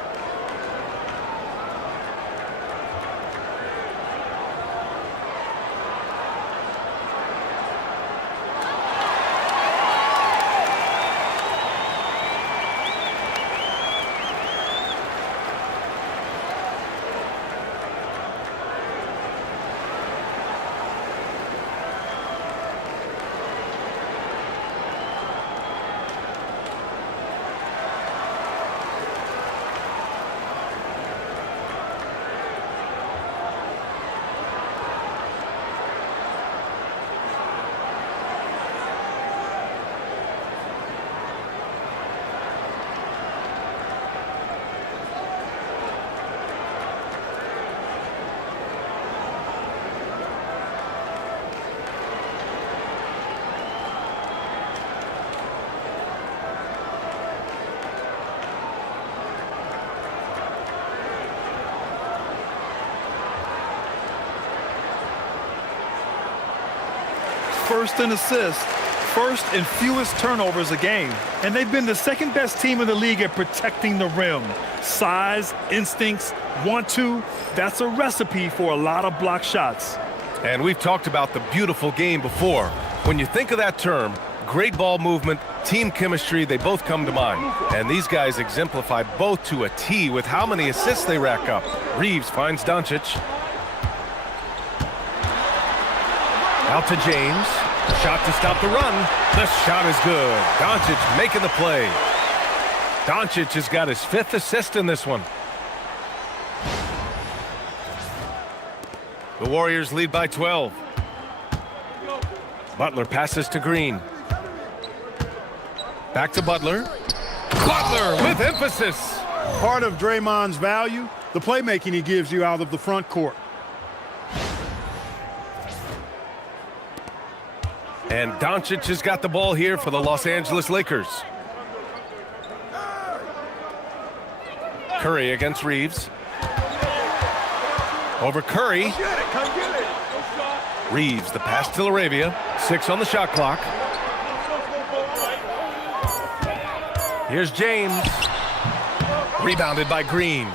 First in assists, first and fewest turnovers a game. And they've been the second best team in the league at protecting the rim. Size, instincts, want to, that's a recipe for a lot of block shots. And we've talked about the beautiful game before. When you think of that term, great ball movement, team chemistry, they both come to mind. And these guys exemplify both to a T with how many assists they rack up. Reeves finds Doncic. Out to James. Shot to stop the run. The shot is good. Doncic making the play. Doncic has got his 5th assist in this one. The Warriors lead by 12. Butler passes to Green. Back to Butler. Butler with emphasis. Part of Draymond's value, the playmaking he gives you out of the front court. And Doncic has got the ball here for the Los Angeles Lakers. Curry against Reeves. Over Curry. Reeves, the pass to Laravia. 6 on the shot clock. Here's James. Rebounded by Green.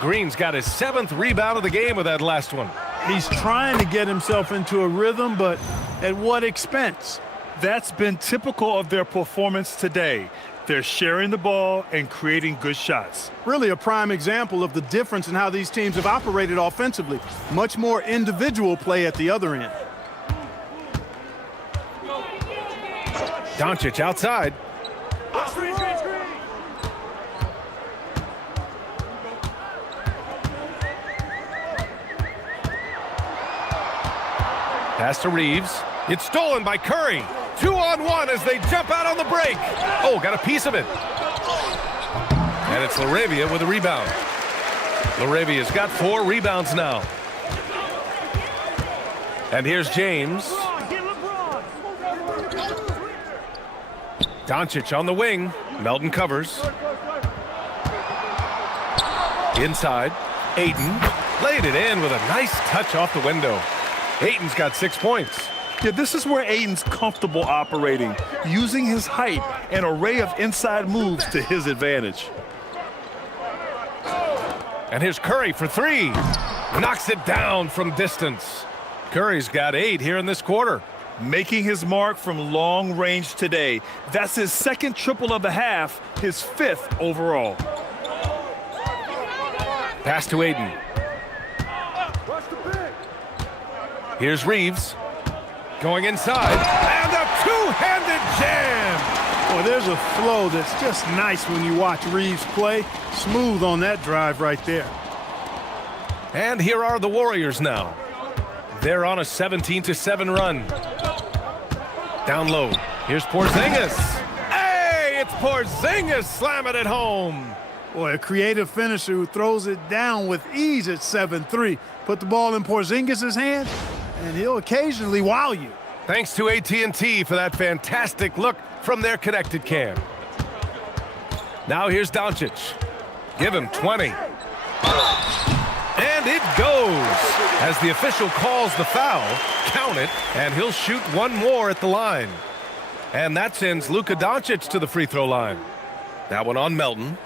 Green's got his 7th rebound of the game with that last one. He's trying to get himself into a rhythm, but at what expense? That's been typical of their performance today. They're sharing the ball and creating good shots. Really a prime example of the difference in how these teams have operated offensively. Much more individual play at the other end. Doncic outside. Pass to Reeves. It's stolen by Curry. 2-on-1 as they jump out on the break. Oh, got a piece of it. And it's LaRavia with a rebound. LaRavia's got 4 rebounds now. And here's James. Doncic on the wing. Melton covers. Inside. Ayton laid it in with a nice touch off the window. Ayton's got 6 points. Yeah, this is where Ayton's comfortable operating, using his height and array of inside moves to his advantage. And here's Curry for 3. Knocks it down from distance. Curry's got 8 here in this quarter. Making his mark from long range today. That's his 2nd triple of the half, his 5th overall. Pass to Ayton. Here's Reeves. Going inside. And a two-handed jam. Well, there's a flow that's just nice when you watch Reeves play. Smooth on that drive right there. And here are the Warriors now. They're on a 17-7 run. Down low. Here's Porzingis. Hey, it's Porzingis slamming it home. Boy, a creative finisher who throws it down with ease at 7-3. Put the ball in Porzingis' hands, and he'll occasionally wow you. Thanks to AT&T for that fantastic look from their connected cam. Now here's Doncic. Give him 20. And it goes. As the official calls the foul, count it, and he'll shoot one more at the line. And that sends Luka Doncic to the free throw line. That one on Melton.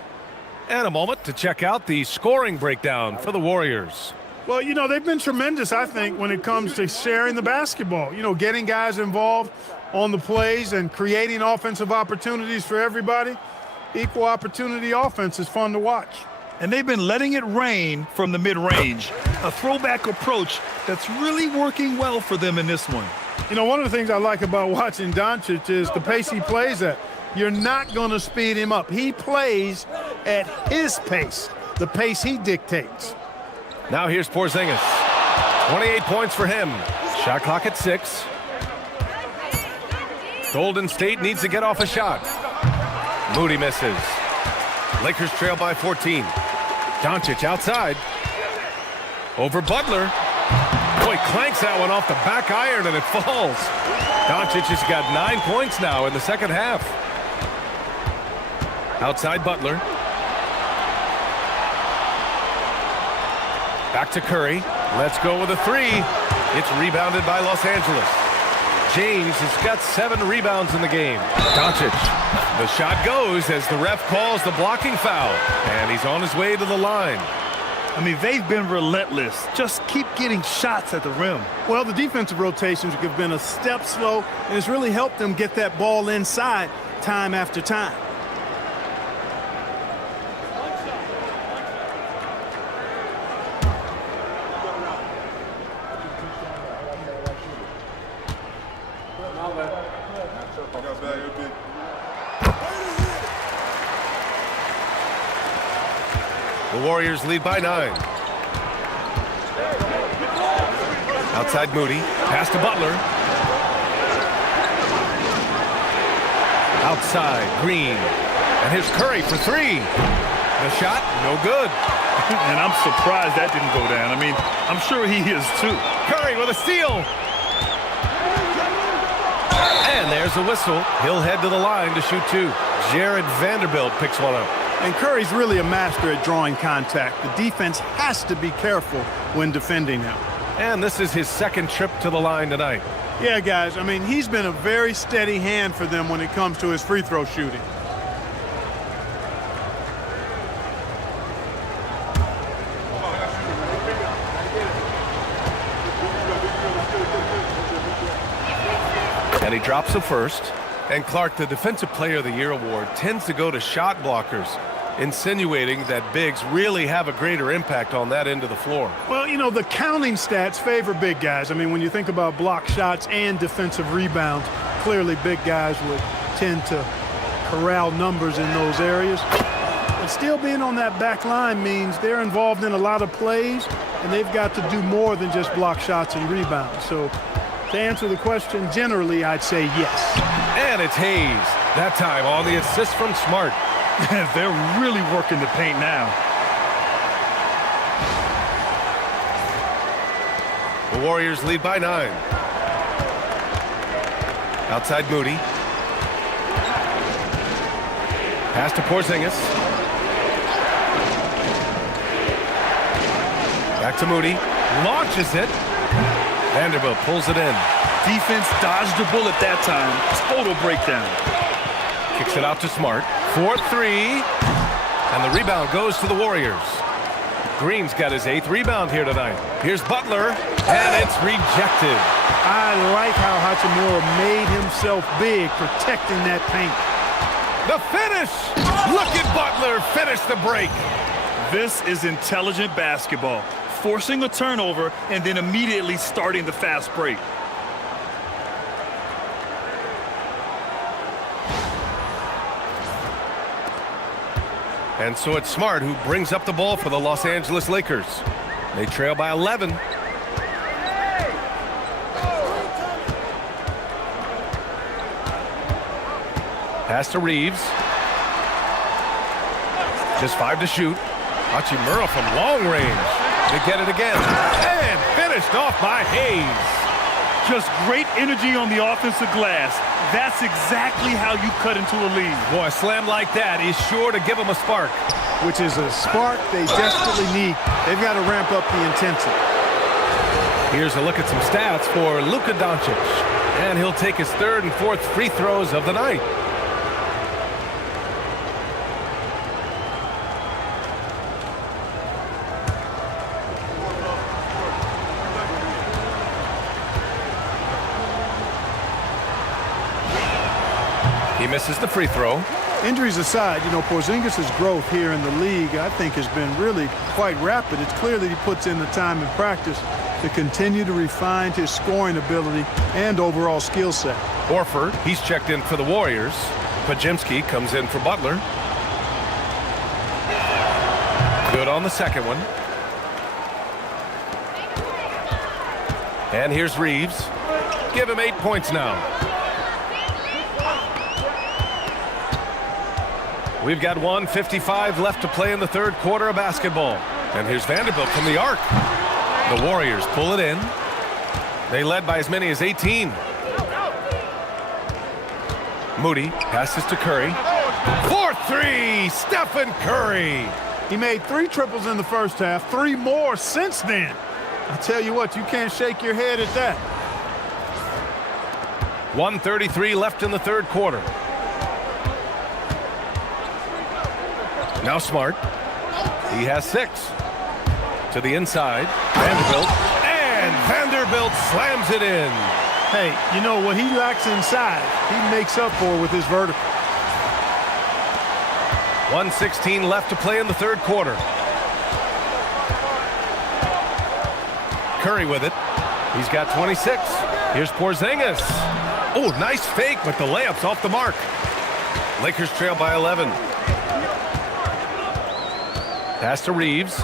And a moment to check out the scoring breakdown for the Warriors. Well, you know, they've been tremendous, I think, when it comes to sharing the basketball. You know, getting guys involved on the plays and creating offensive opportunities for everybody. Equal opportunity offense is fun to watch. And they've been letting it rain from the mid-range. A throwback approach that's really working well for them in this one. You know, one of the things I like about watching Doncic is the pace he plays at. You're not going to speed him up. He plays at his pace, the pace he dictates. Now here's Porzingis. 28 points for him. Shot clock at 6. Golden State needs to get off a shot. Moody misses. Lakers trail by 14. Doncic outside. Over Butler. Boy, clanks that one off the back iron and it falls. Doncic has got 9 points now in the second half. Outside Butler. Back to Curry. Let's go with a 3. It's rebounded by Los Angeles. James has got 7 rebounds in the game. Doncic. The shot goes as the ref calls the blocking foul. And he's on his way to the line. I mean, they've been relentless. Just keep getting shots at the rim. Well, the defensive rotations have been a step slow, and it's really helped them get that ball inside time after time. The Warriors lead by 9. Outside Moody. Pass to Butler. Outside Green. And here's Curry for 3. The shot, no good. And I'm surprised that didn't go down. I mean, I'm sure he is too. Curry with a steal. And there's a whistle. He'll head to the line to shoot 2. Jared Vanderbilt picks one up. And Curry's really a master at drawing contact. The defense has to be careful when defending him. And this is his 2nd trip to the line tonight. Yeah, guys, I mean, he's been a very steady hand for them when it comes to his free throw shooting. And he drops the first. And Clark, the Defensive Player of the Year award tends to go to shot blockers, insinuating that bigs really have a greater impact on that end of the floor. Well, you know, the counting stats favor big guys. I mean, when you think about block shots and defensive rebounds, clearly big guys would tend to corral numbers in those areas. But still being on that back line means they're involved in a lot of plays, and they've got to do more than just block shots and rebounds. So To answer the question, generally, I'd say yes. And it's Hayes. That time on the assist from Smart. They're really working the paint now. The Warriors lead by 9. Outside Moody. Pass to Porzingis. Back to Moody. Launches it. Vanderbilt pulls it in. Defense dodged the bullet that time. Total breakdown. Kicks it out to Smart. 4-3. And the rebound goes to the Warriors. Green's got his 8th rebound here tonight. Here's Butler, and it's rejected. I like how Hachimura made himself big protecting that paint. The finish! Look at Butler finish the break. This is intelligent basketball. Forcing a turnover and then immediately starting the fast break. And so it's Smart who brings up the ball for the Los Angeles Lakers. They trail by 11. Pass to Reeves. Just 5 to shoot. Hachimura from long range. They get it again. And finished off by Hayes. Just great energy on the offensive glass. That's exactly how you cut into a lead. Boy, a slam like that is sure to give them a spark. Which is a spark they desperately need. They've got to ramp up the intensity. Here's a look at some stats for Luka Doncic. And he'll take his 3rd and 4th free throws of the night. He misses the free throw. Injuries aside, Porzingis' growth here in the league, I think, has been really quite rapid. It's clear that he puts in the time in practice to continue to refine his scoring ability and overall skill set. Horford, he's checked in for the Warriors. Pajimski comes in for Butler. Good on the second one. And here's Reeves. Give him 8 points now. We've got 1:55 left to play in the 3rd quarter of basketball. And here's Vanderbilt from the arc. The Warriors pull it in. They led by as many as 18. Moody passes to Curry. 4-3, Stephen Curry. He made 3 triples in the first half, 3 more since then. I tell you what, you can't shake your head at that. 1:33 left in the 3rd quarter. Now Smart. He has 6. To the inside. Vanderbilt. And Vanderbilt slams it in. Hey, what he lacks inside, he makes up for with his vertical. 1:16 left to play in the 3rd quarter. Curry with it. He's got 26. Here's Porzingis. Oh, nice fake, but the layup's off the mark. Lakers trail by 11. Pass to Reeves.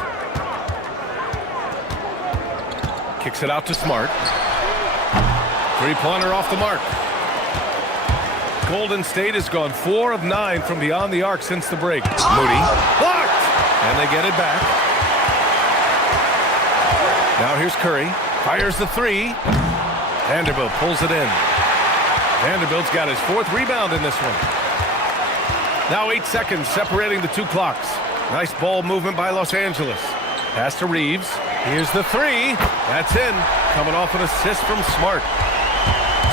Kicks it out to Smart. 3-pointer off the mark. Golden State has gone 4 of 9 from beyond the arc since the break. Moody. Blocked! And they get it back. Now here's Curry. Fires the 3. Vanderbilt pulls it in. Vanderbilt's got his 4th rebound in this one. Now 8 seconds separating the 2 clocks. Nice ball movement by Los Angeles. Pass to Reeves. Here's the 3. That's in. Coming off an assist from Smart.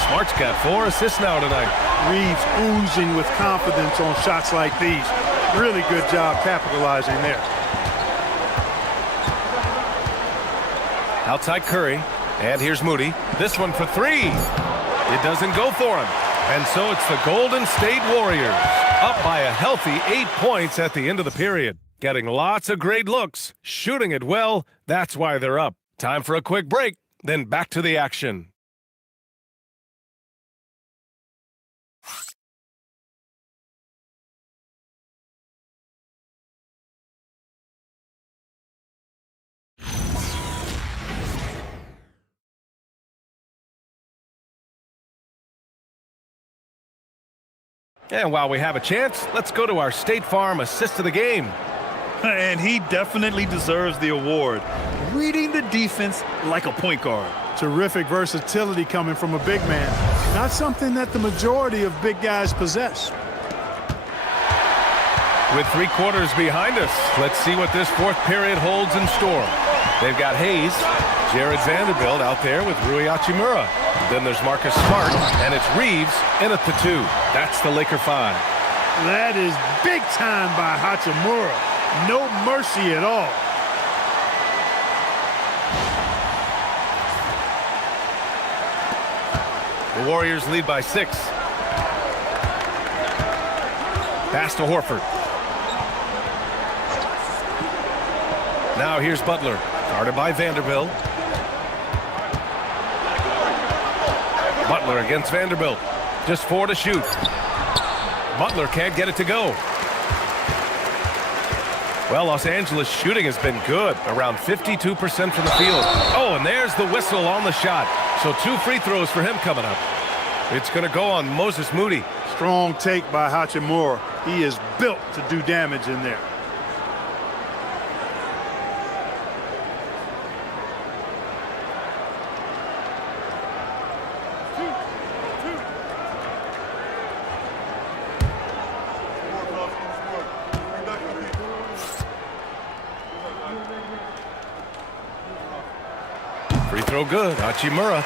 Smart's got 4 assists now tonight. Reeves oozing with confidence on shots like these. Really good job capitalizing there. Outside Curry. And here's Moody. This one for 3. It doesn't go for him. And so it's the Golden State Warriors. Up by a healthy 8 points at the end of the period. Getting lots of great looks. Shooting it well. That's why they're up. Time for a quick break. Then back to the action. And while we have a chance, let's go to our State Farm assist of the game. And he definitely deserves the award. Reading the defense like a point guard. Terrific versatility coming from a big man. Not something that the majority of big guys possess. With 3 quarters behind us, let's see what this fourth period holds in store. They've got Hayes, Jared Vanderbilt out there with Rui Hachimura. Then there's Marcus Smart, and it's Reeves in at the 2. That's the Laker 5. That is big time by Hachimura. No mercy at all. The Warriors lead by 6. Pass to Horford. Now here's Butler, guarded by Vanderbilt. Butler against Vanderbilt. Just 4 to shoot. Butler can't get it to go. Well, Los Angeles shooting has been good, around 52% from the field. Oh, and there's the whistle on the shot. So 2 free throws for him coming up. It's going to go on Moses Moody. Strong take by Hachimura. He is built to do damage in there. Free throw good, Hachimura.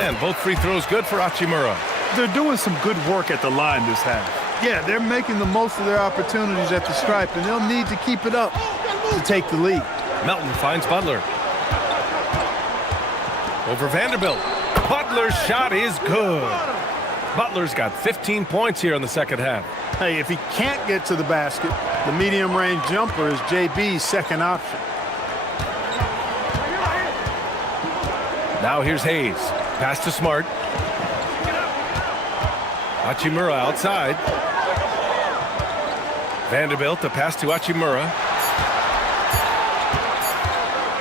And both free throws good for Hachimura. They're doing some good work at the line this half. Yeah, they're making the most of their opportunities at the stripe, and they'll need to keep it up to take the lead. Melton finds Butler. Over Vanderbilt. Butler's shot is good. Butler's got 15 points here in the second half. Hey, if he can't get to the basket, the medium-range jumper is JB's second option. Now here's Hayes. Pass to Smart. Hachimura outside. Vanderbilt, the pass to Hachimura.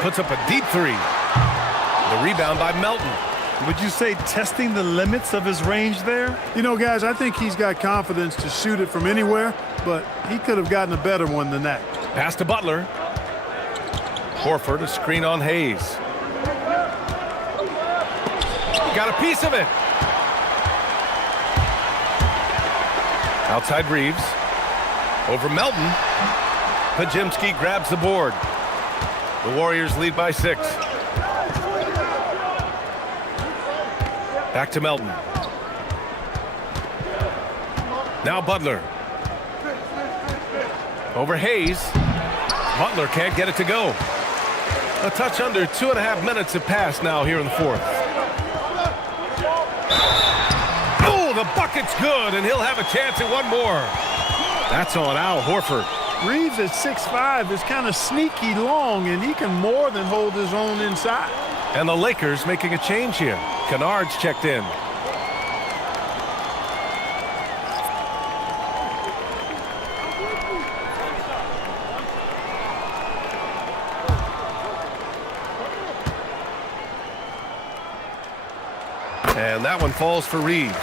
Puts up a deep 3. The rebound by Melton. Would you say testing the limits of his range there? You know, guys, I think he's got confidence to shoot it from anywhere, but he could have gotten a better one than that. Pass to Butler. Horford, a screen on Hayes. Got a piece of it. Outside Reeves. Over Melton. Pajimski grabs the board. The Warriors lead by 6. Back to Melton. Now Butler. Over Hayes. Butler can't get it to go. A touch under 2.5 minutes have passed now here in the fourth. Oh, the bucket's good, and he'll have a chance at one more. That's on Al Horford. Reeves at 6'5" is kind of sneaky long, and he can more than hold his own inside. And the Lakers making a change here. Kennard's checked in. And that one falls for Reeves.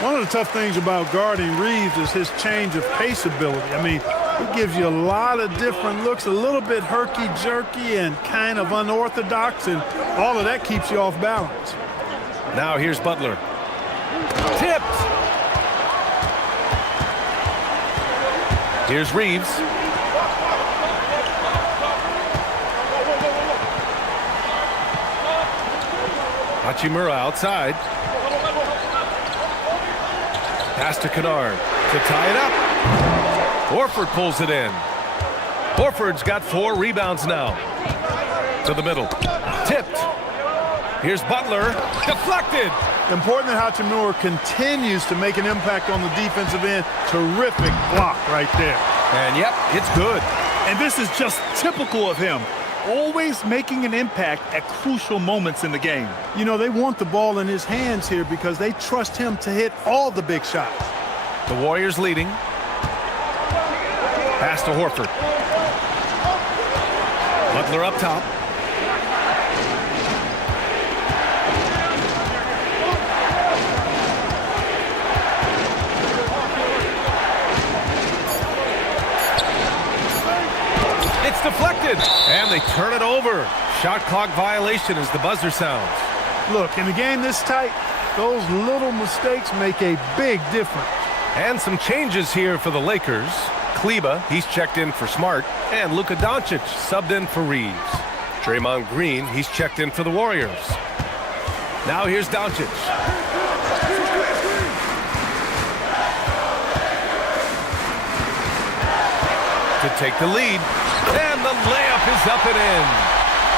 One of the tough things about guarding Reeves is his change of pace ability. I mean, he gives you a lot of different looks, a little bit herky-jerky and kind of unorthodox, and all of that keeps you off balance. Now here's Butler. Tipped. Here's Reeves. Hachimura outside. Pass to Kennard to tie it up. Horford pulls it in. Horford's got 4 rebounds now. To the middle. Tipped. Here's Butler. Deflected. Important that Hachimura continues to make an impact on the defensive end. Terrific block right there. And yep, it's good. And this is just typical of him. always making an impact at crucial moments in the game. You know, they want the ball in his hands here because they trust him to hit all the big shots. The Warriors leading. Pass to Horford. Butler up top. It's deflected, and they turn it over. Shot clock violation as the buzzer sounds. Look, in a game this tight, those little mistakes make a big difference. And some changes here for the Lakers. Kleba, he's checked in for Smart, and Luka Doncic subbed in for Reeves. Draymond Green, he's checked in for the Warriors. Now here's Doncic. To take the lead, and the layup is up and in.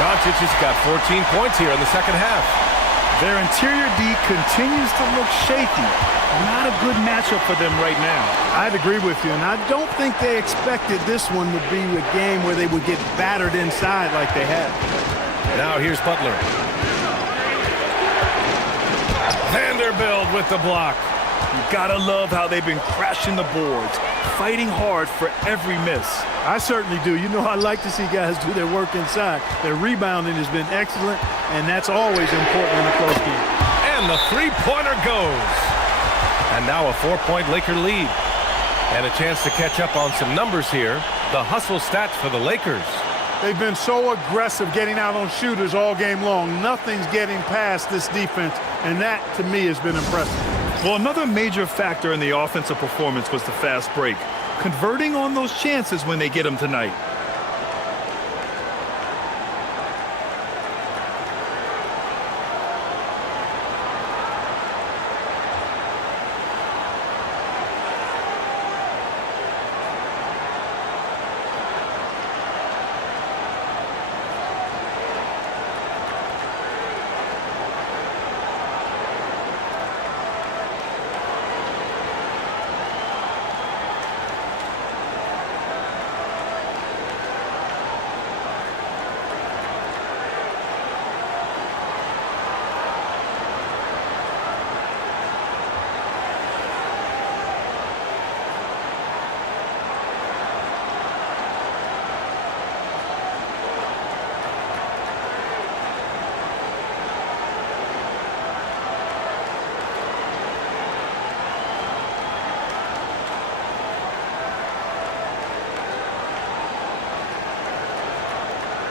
Doncic has got 14 points here in the second half. Their interior D continues to look shaky. Not a good matchup for them right now. I'd agree with you, and I don't think they expected this one would be a game where they would get battered inside like they had. Now here's Butler. Vanderbilt with the block. You gotta love how they've been crashing the boards, fighting hard for every miss. I certainly do. You know, I like to see guys do their work inside. Their rebounding has been excellent, and that's always important in a close game. And the three-pointer goes. And now a 4-point Laker lead. And a chance to catch up on some numbers here. The hustle stats for the Lakers. They've been so aggressive getting out on shooters all game long. Nothing's getting past this defense, and that, to me, has been impressive. Well, another major factor in the offensive performance was the fast break. Converting on those chances when they get them tonight.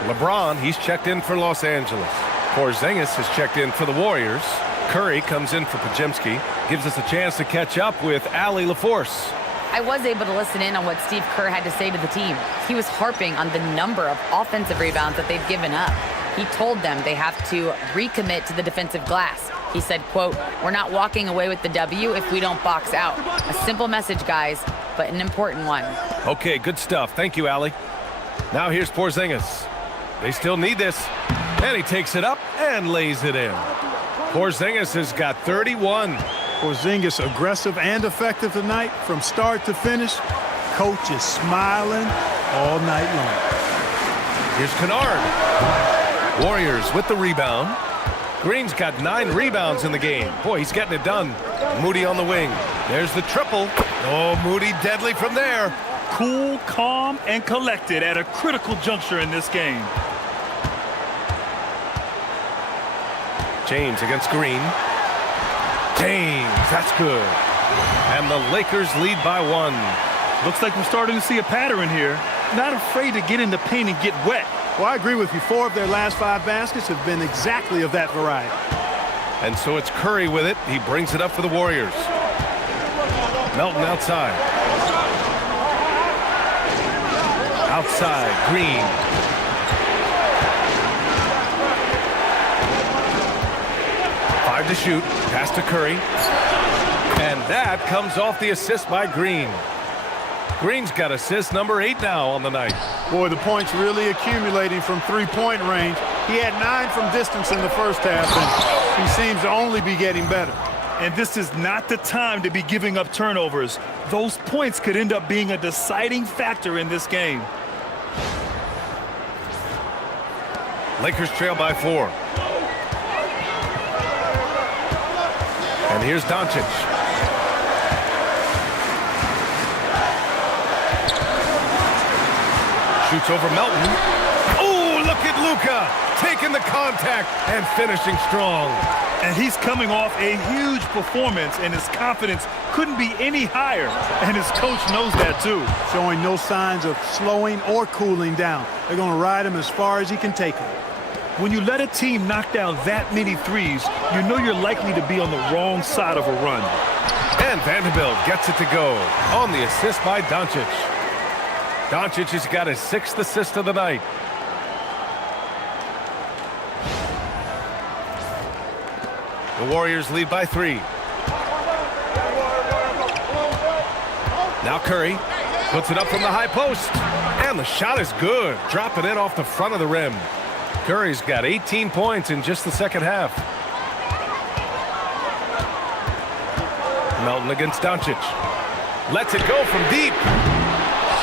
LeBron, he's checked in for Los Angeles. Porzingis has checked in for the Warriors. Curry comes in for Podziemski. Gives us a chance to catch up with Allie LaForce. I was able to listen in on what Steve Kerr had to say to the team. He was harping on the number of offensive rebounds that they've given up. He told them they have to recommit to the defensive glass. He said, quote, "We're not walking away with the W if we don't box out." A simple message, guys, but an important one. Okay, good stuff. Thank you, Allie. Now here's Porzingis. They still need this. And he takes it up and lays it in. Porzingis has got 31. Porzingis aggressive and effective tonight from start to finish. Coach is smiling all night long. Here's Kennard. Warriors with the rebound. Green's got 9 rebounds in the game. Boy, he's getting it done. Moody on the wing. There's the triple. Oh, Moody deadly from there. Cool, calm, and collected at a critical juncture in this game. James against Green. James, that's good. And the Lakers lead by 1. Looks like we're starting to see a pattern here. Not afraid to get in the paint and get wet. Well, I agree with you. 4 of their last 5 baskets have been exactly of that variety. And so it's Curry with it. He brings it up for the Warriors. Melton outside. Outside, Green. To shoot, pass to Curry, and that comes off the assist by Green. Green's got assist number 8 now on the night. Boy, the points really accumulating from three-point range. He had 9 from distance in the first half, and he seems to only be getting better. And this is not the time to be giving up turnovers. Those points could end up being a deciding factor in this game. Lakers trail by 4. And here's Doncic. Shoots over Melton. Oh, look at Luka taking the contact and finishing strong. And he's coming off a huge performance, and his confidence couldn't be any higher. And his coach knows that too. Showing no signs of slowing or cooling down. They're going to ride him as far as he can take him. When you let a team knock down that many threes, you know you're likely to be on the wrong side of a run. And Vanderbilt gets it to go on the assist by Doncic. Doncic has got his 6th assist of the night. The Warriors lead by 3. Now Curry puts it up from the high post. And the shot is good. Dropping it off the front of the rim. Curry's got 18 points in just the second half. Melton against Doncic. Lets it go from deep.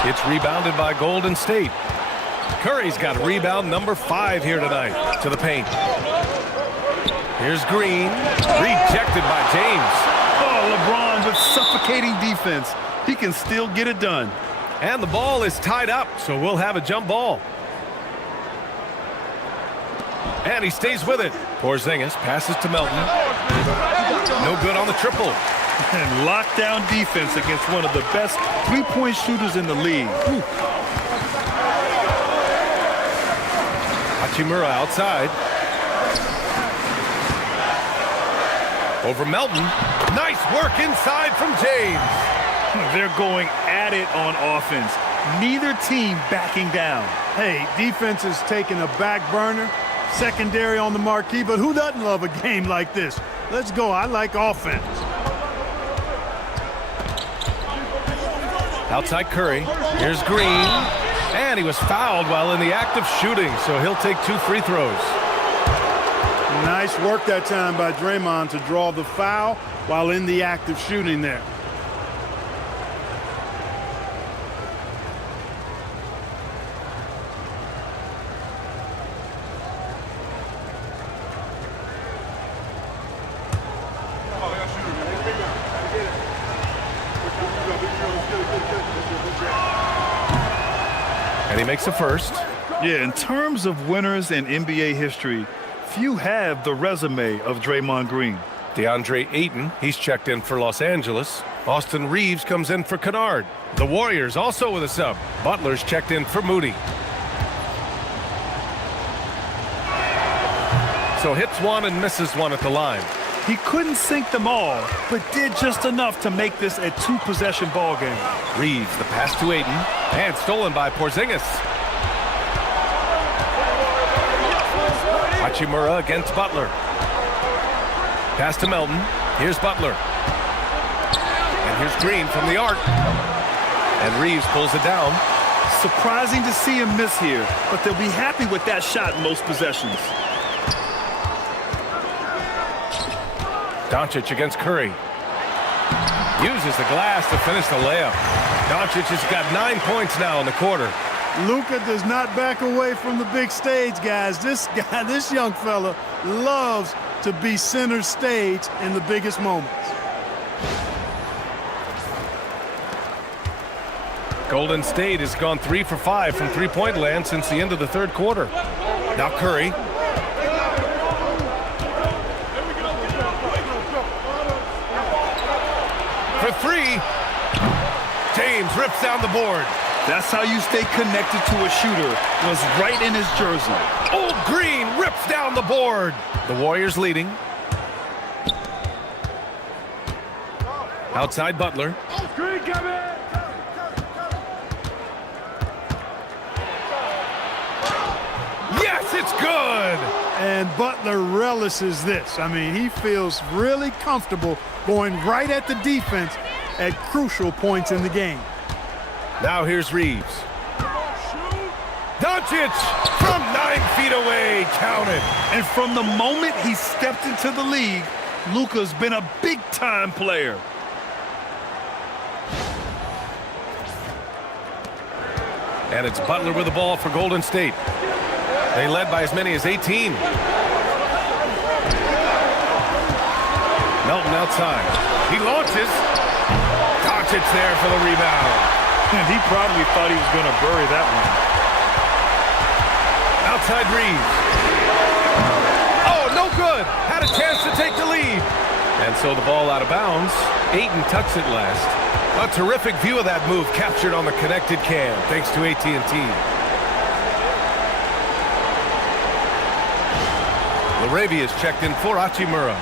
It's rebounded by Golden State. Curry's got rebound number 5 here tonight to the paint. Here's Green. Rejected by James. Oh, LeBron with suffocating defense. He can still get it done. And the ball is tied up, so we'll have a jump ball. And he stays with it. Porzingis passes to Melton. No good on the triple. And lockdown defense against one of the best three-point shooters in the league. Hachimura outside. Over Melton. Nice work inside from James. They're going at it on offense. Neither team backing down. Hey, defense is taking a back burner. Secondary on the marquee, but who doesn't love a game like this? Let's go. I like offense. Outside Curry. Here's Green. And he was fouled while in the act of shooting, so he'll take 2 free throws. Nice work that time by Draymond to draw the foul while in the act of shooting there. And he makes the first. Yeah, in terms of winners in NBA history, few have the resume of Draymond Green. DeAndre Ayton, he's checked in for Los Angeles. Austin Reeves comes in for Kennard. The Warriors also with a sub. Butler's checked in for Moody. So hits one and misses one at the line. He couldn't sink them all, but did just enough to make this a 2-possession ball game. Reeves, the pass to Ayton, and stolen by Porzingis. Hachimura against Butler. Pass to Melton. Here's Butler. And here's Green from the arc. And Reeves pulls it down. Surprising to see him miss here, but they'll be happy with that shot most possessions. Doncic against Curry. Uses the glass to finish the layup. Doncic has got 9 points now in the quarter. Luka does not back away from the big stage, guys. This young fella loves to be center stage in the biggest moments. Golden State has gone 3 for 5 from three-point land since the end of the third quarter. Now Curry. For 3. James rips down the board. That's how you stay connected to a shooter. Was right in his jersey. Old Green rips down the board. The Warriors leading. Outside Butler. Yes, it's good. And Butler relishes this. I mean, he feels really comfortable going right at the defense at crucial points in the game. Now here's Reeves. Doncic from 9 feet away. Count it. And from the moment he stepped into the league, Luka's been a big-time player. And it's Butler with the ball for Golden State. They led by as many as 18. Melton outside. He launches. Doncic there for the rebound. And he probably thought he was going to bury that one. Outside Reeves. Oh, no good. Had a chance to take the lead. And so the ball out of bounds. Ayton tucks it last. A terrific view of that move captured on the connected cam, thanks to AT&T. Laravia is checked in for Hachimura.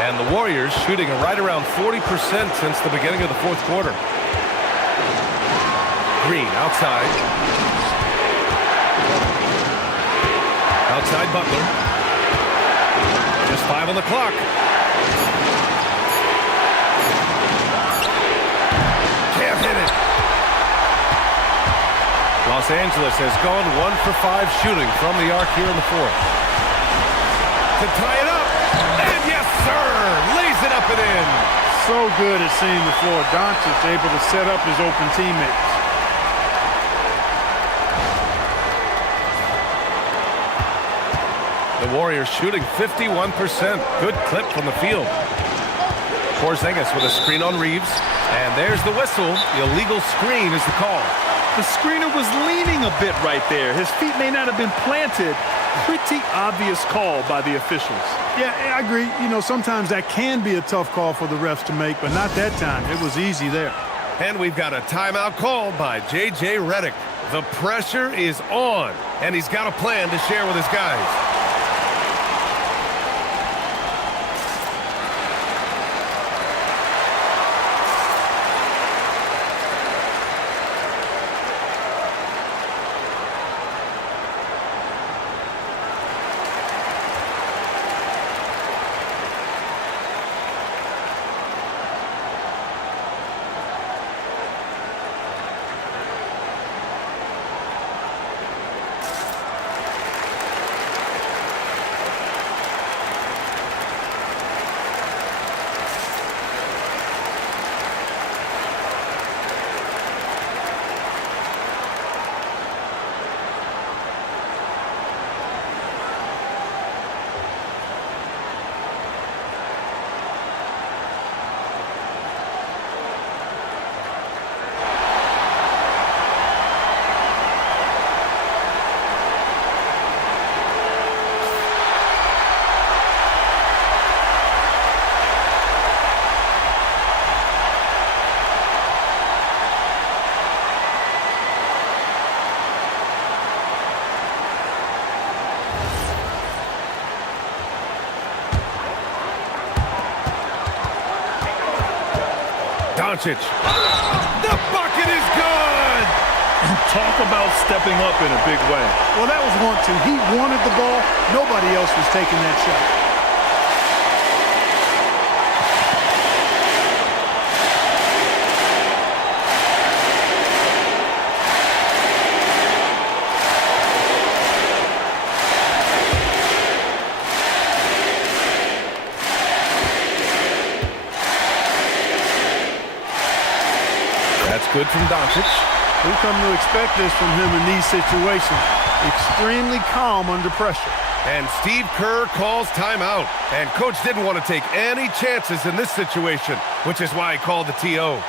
And the Warriors shooting right around 40% since the beginning of the fourth quarter. Green outside. Outside Butler. Just 5 on the clock. Can't hit it. Los Angeles has gone 1 for 5 shooting from the arc here in the fourth. To tie it up. And yes, sir. Lays it up and in. So good at seeing the floor. Doncic able to set up his open teammates. The Warriors shooting 51%. Good clip from the field. Porzingis with a screen on Reeves. And there's the whistle. Illegal screen is the call. The screener was leaning a bit right there. His feet may not have been planted. Pretty obvious call by the officials. Yeah, I agree. You know, sometimes that can be a tough call for the refs to make, but not that time. It was easy there. And we've got a timeout called by J.J. Redick. The pressure is on, and he's got a plan to share with his guys. Doncic. The bucket is good! Talk about stepping up in a big way. Well, that was 1-2. He wanted the ball. Nobody else was taking that shot. Good from Doncic. We come to expect this from him in these situations. Extremely calm under pressure. And Steve Kerr calls timeout. And Coach didn't want to take any chances in this situation, which is why he called the TO.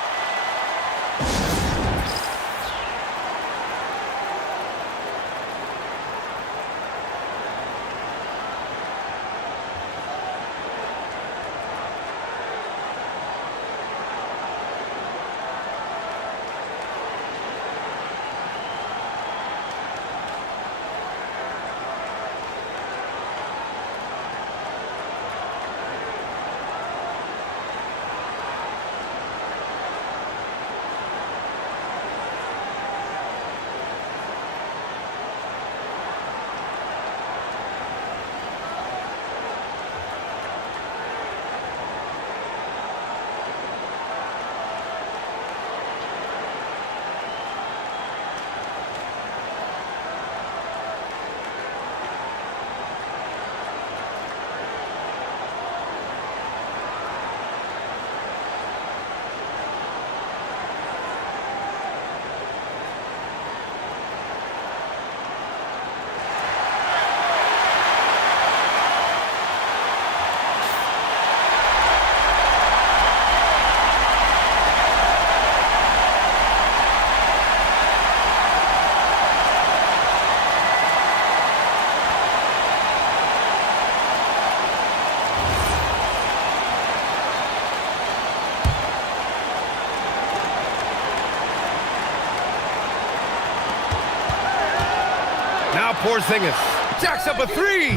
Now Porzingis jacks up a three.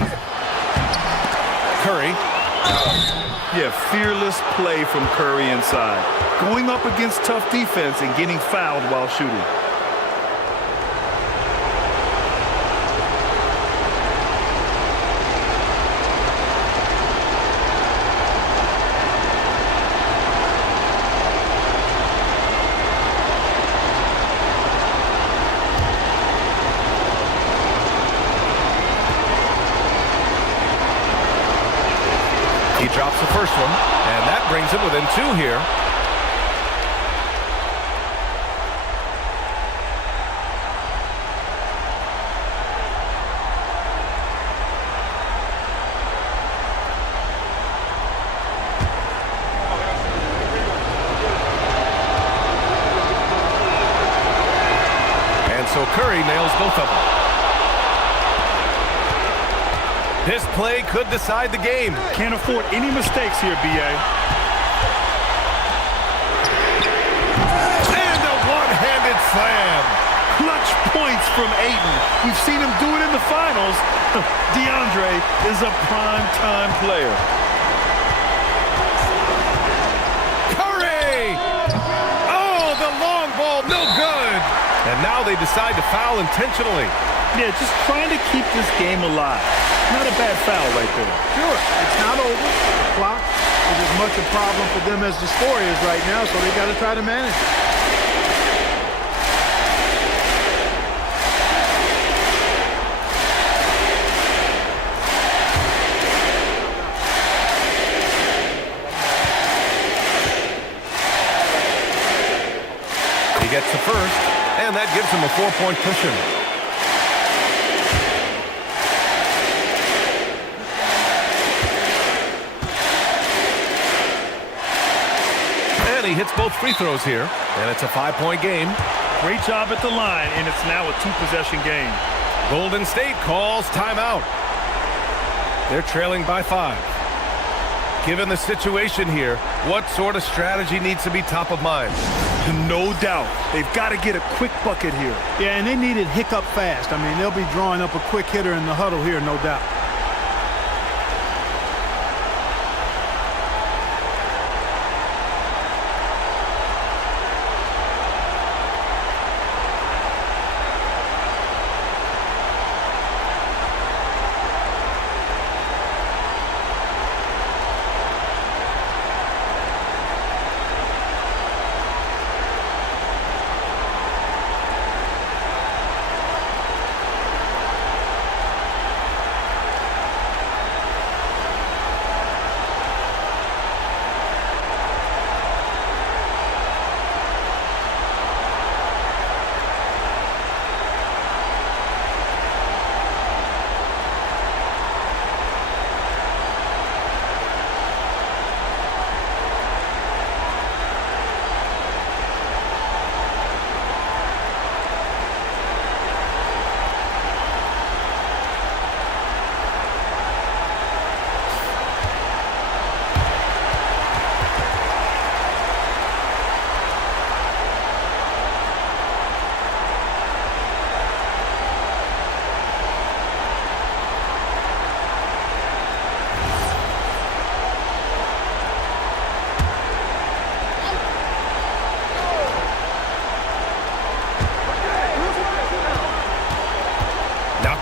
Curry. Yeah, fearless play from Curry inside. Going up against tough defense and getting fouled while shooting. He drops the first one, and that brings him within 2 here. And so Curry nails both of them. This play could decide the game. Can't afford any mistakes here, B.A. And a one-handed slam. Clutch points from Ayton. We've seen him do it in the finals. DeAndre is a prime-time player. Curry! Oh, the long ball, no good. And now they decide to foul intentionally. Yeah, just trying to keep this game alive. Not a bad foul right there. Sure, it's not over. The clock is as much a problem for them as the score is right now, so they got to try to manage it. He gets the first, and that gives him a 4-point cushion. He hits both free throws here, and it's a 5-point game. Great job at the line, and it's now a 2-possession game. Golden State calls timeout. They're trailing by 5. Given the situation here, what sort of strategy needs to be top of mind? No doubt. They've got to get a quick bucket here. Yeah, and they need it hiccup fast. I mean, they'll be drawing up a quick hitter in the huddle here, no doubt.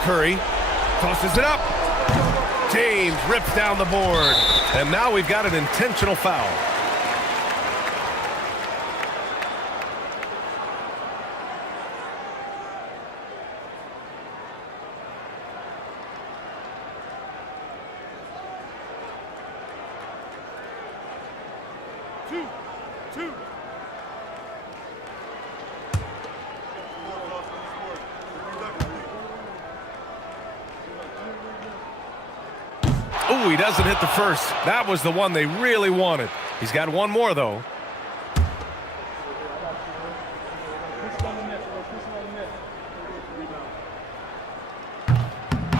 Curry tosses it up. James rips down the board. And now we've got an intentional foul. Two. Oh, he doesn't hit the first. That was the one they really wanted. He's got one more, though.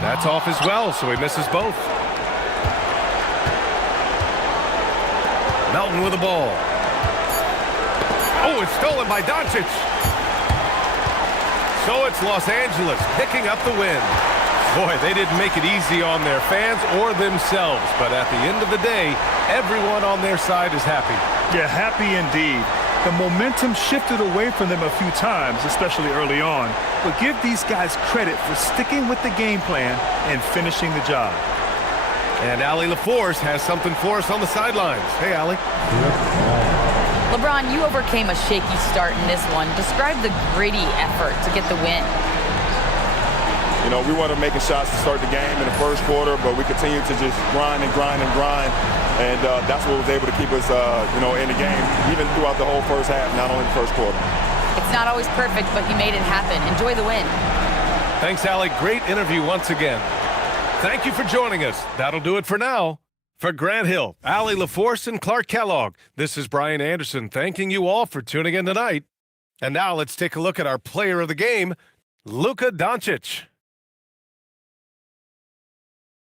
That's off as well, so he misses both. Melton with the ball. Oh, it's stolen by Doncic. So it's Los Angeles picking up the win. Boy, they didn't make it easy on their fans or themselves, but at the end of the day, everyone on their side is happy. Yeah, happy indeed. The momentum shifted away from them a few times, especially early on. But give these guys credit for sticking with the game plan and finishing the job. And Allie LaForce has something for us on the sidelines. Hey, Allie. LeBron, you overcame a shaky start in this one. Describe the gritty effort to get the win. You know, we wanted making shots to start the game in the first quarter, but we continued to just grind and grind and grind. And that's what was able to keep us, in the game, even throughout the whole first half, not only the first quarter. It's not always perfect, but you made it happen. Enjoy the win. Thanks, Allie. Great interview once again. Thank you for joining us. That'll do it for now. For Grant Hill, Allie LaForce, and Clark Kellogg, this is Brian Anderson thanking you all for tuning in tonight. And now let's take a look at our player of the game, Luka Doncic.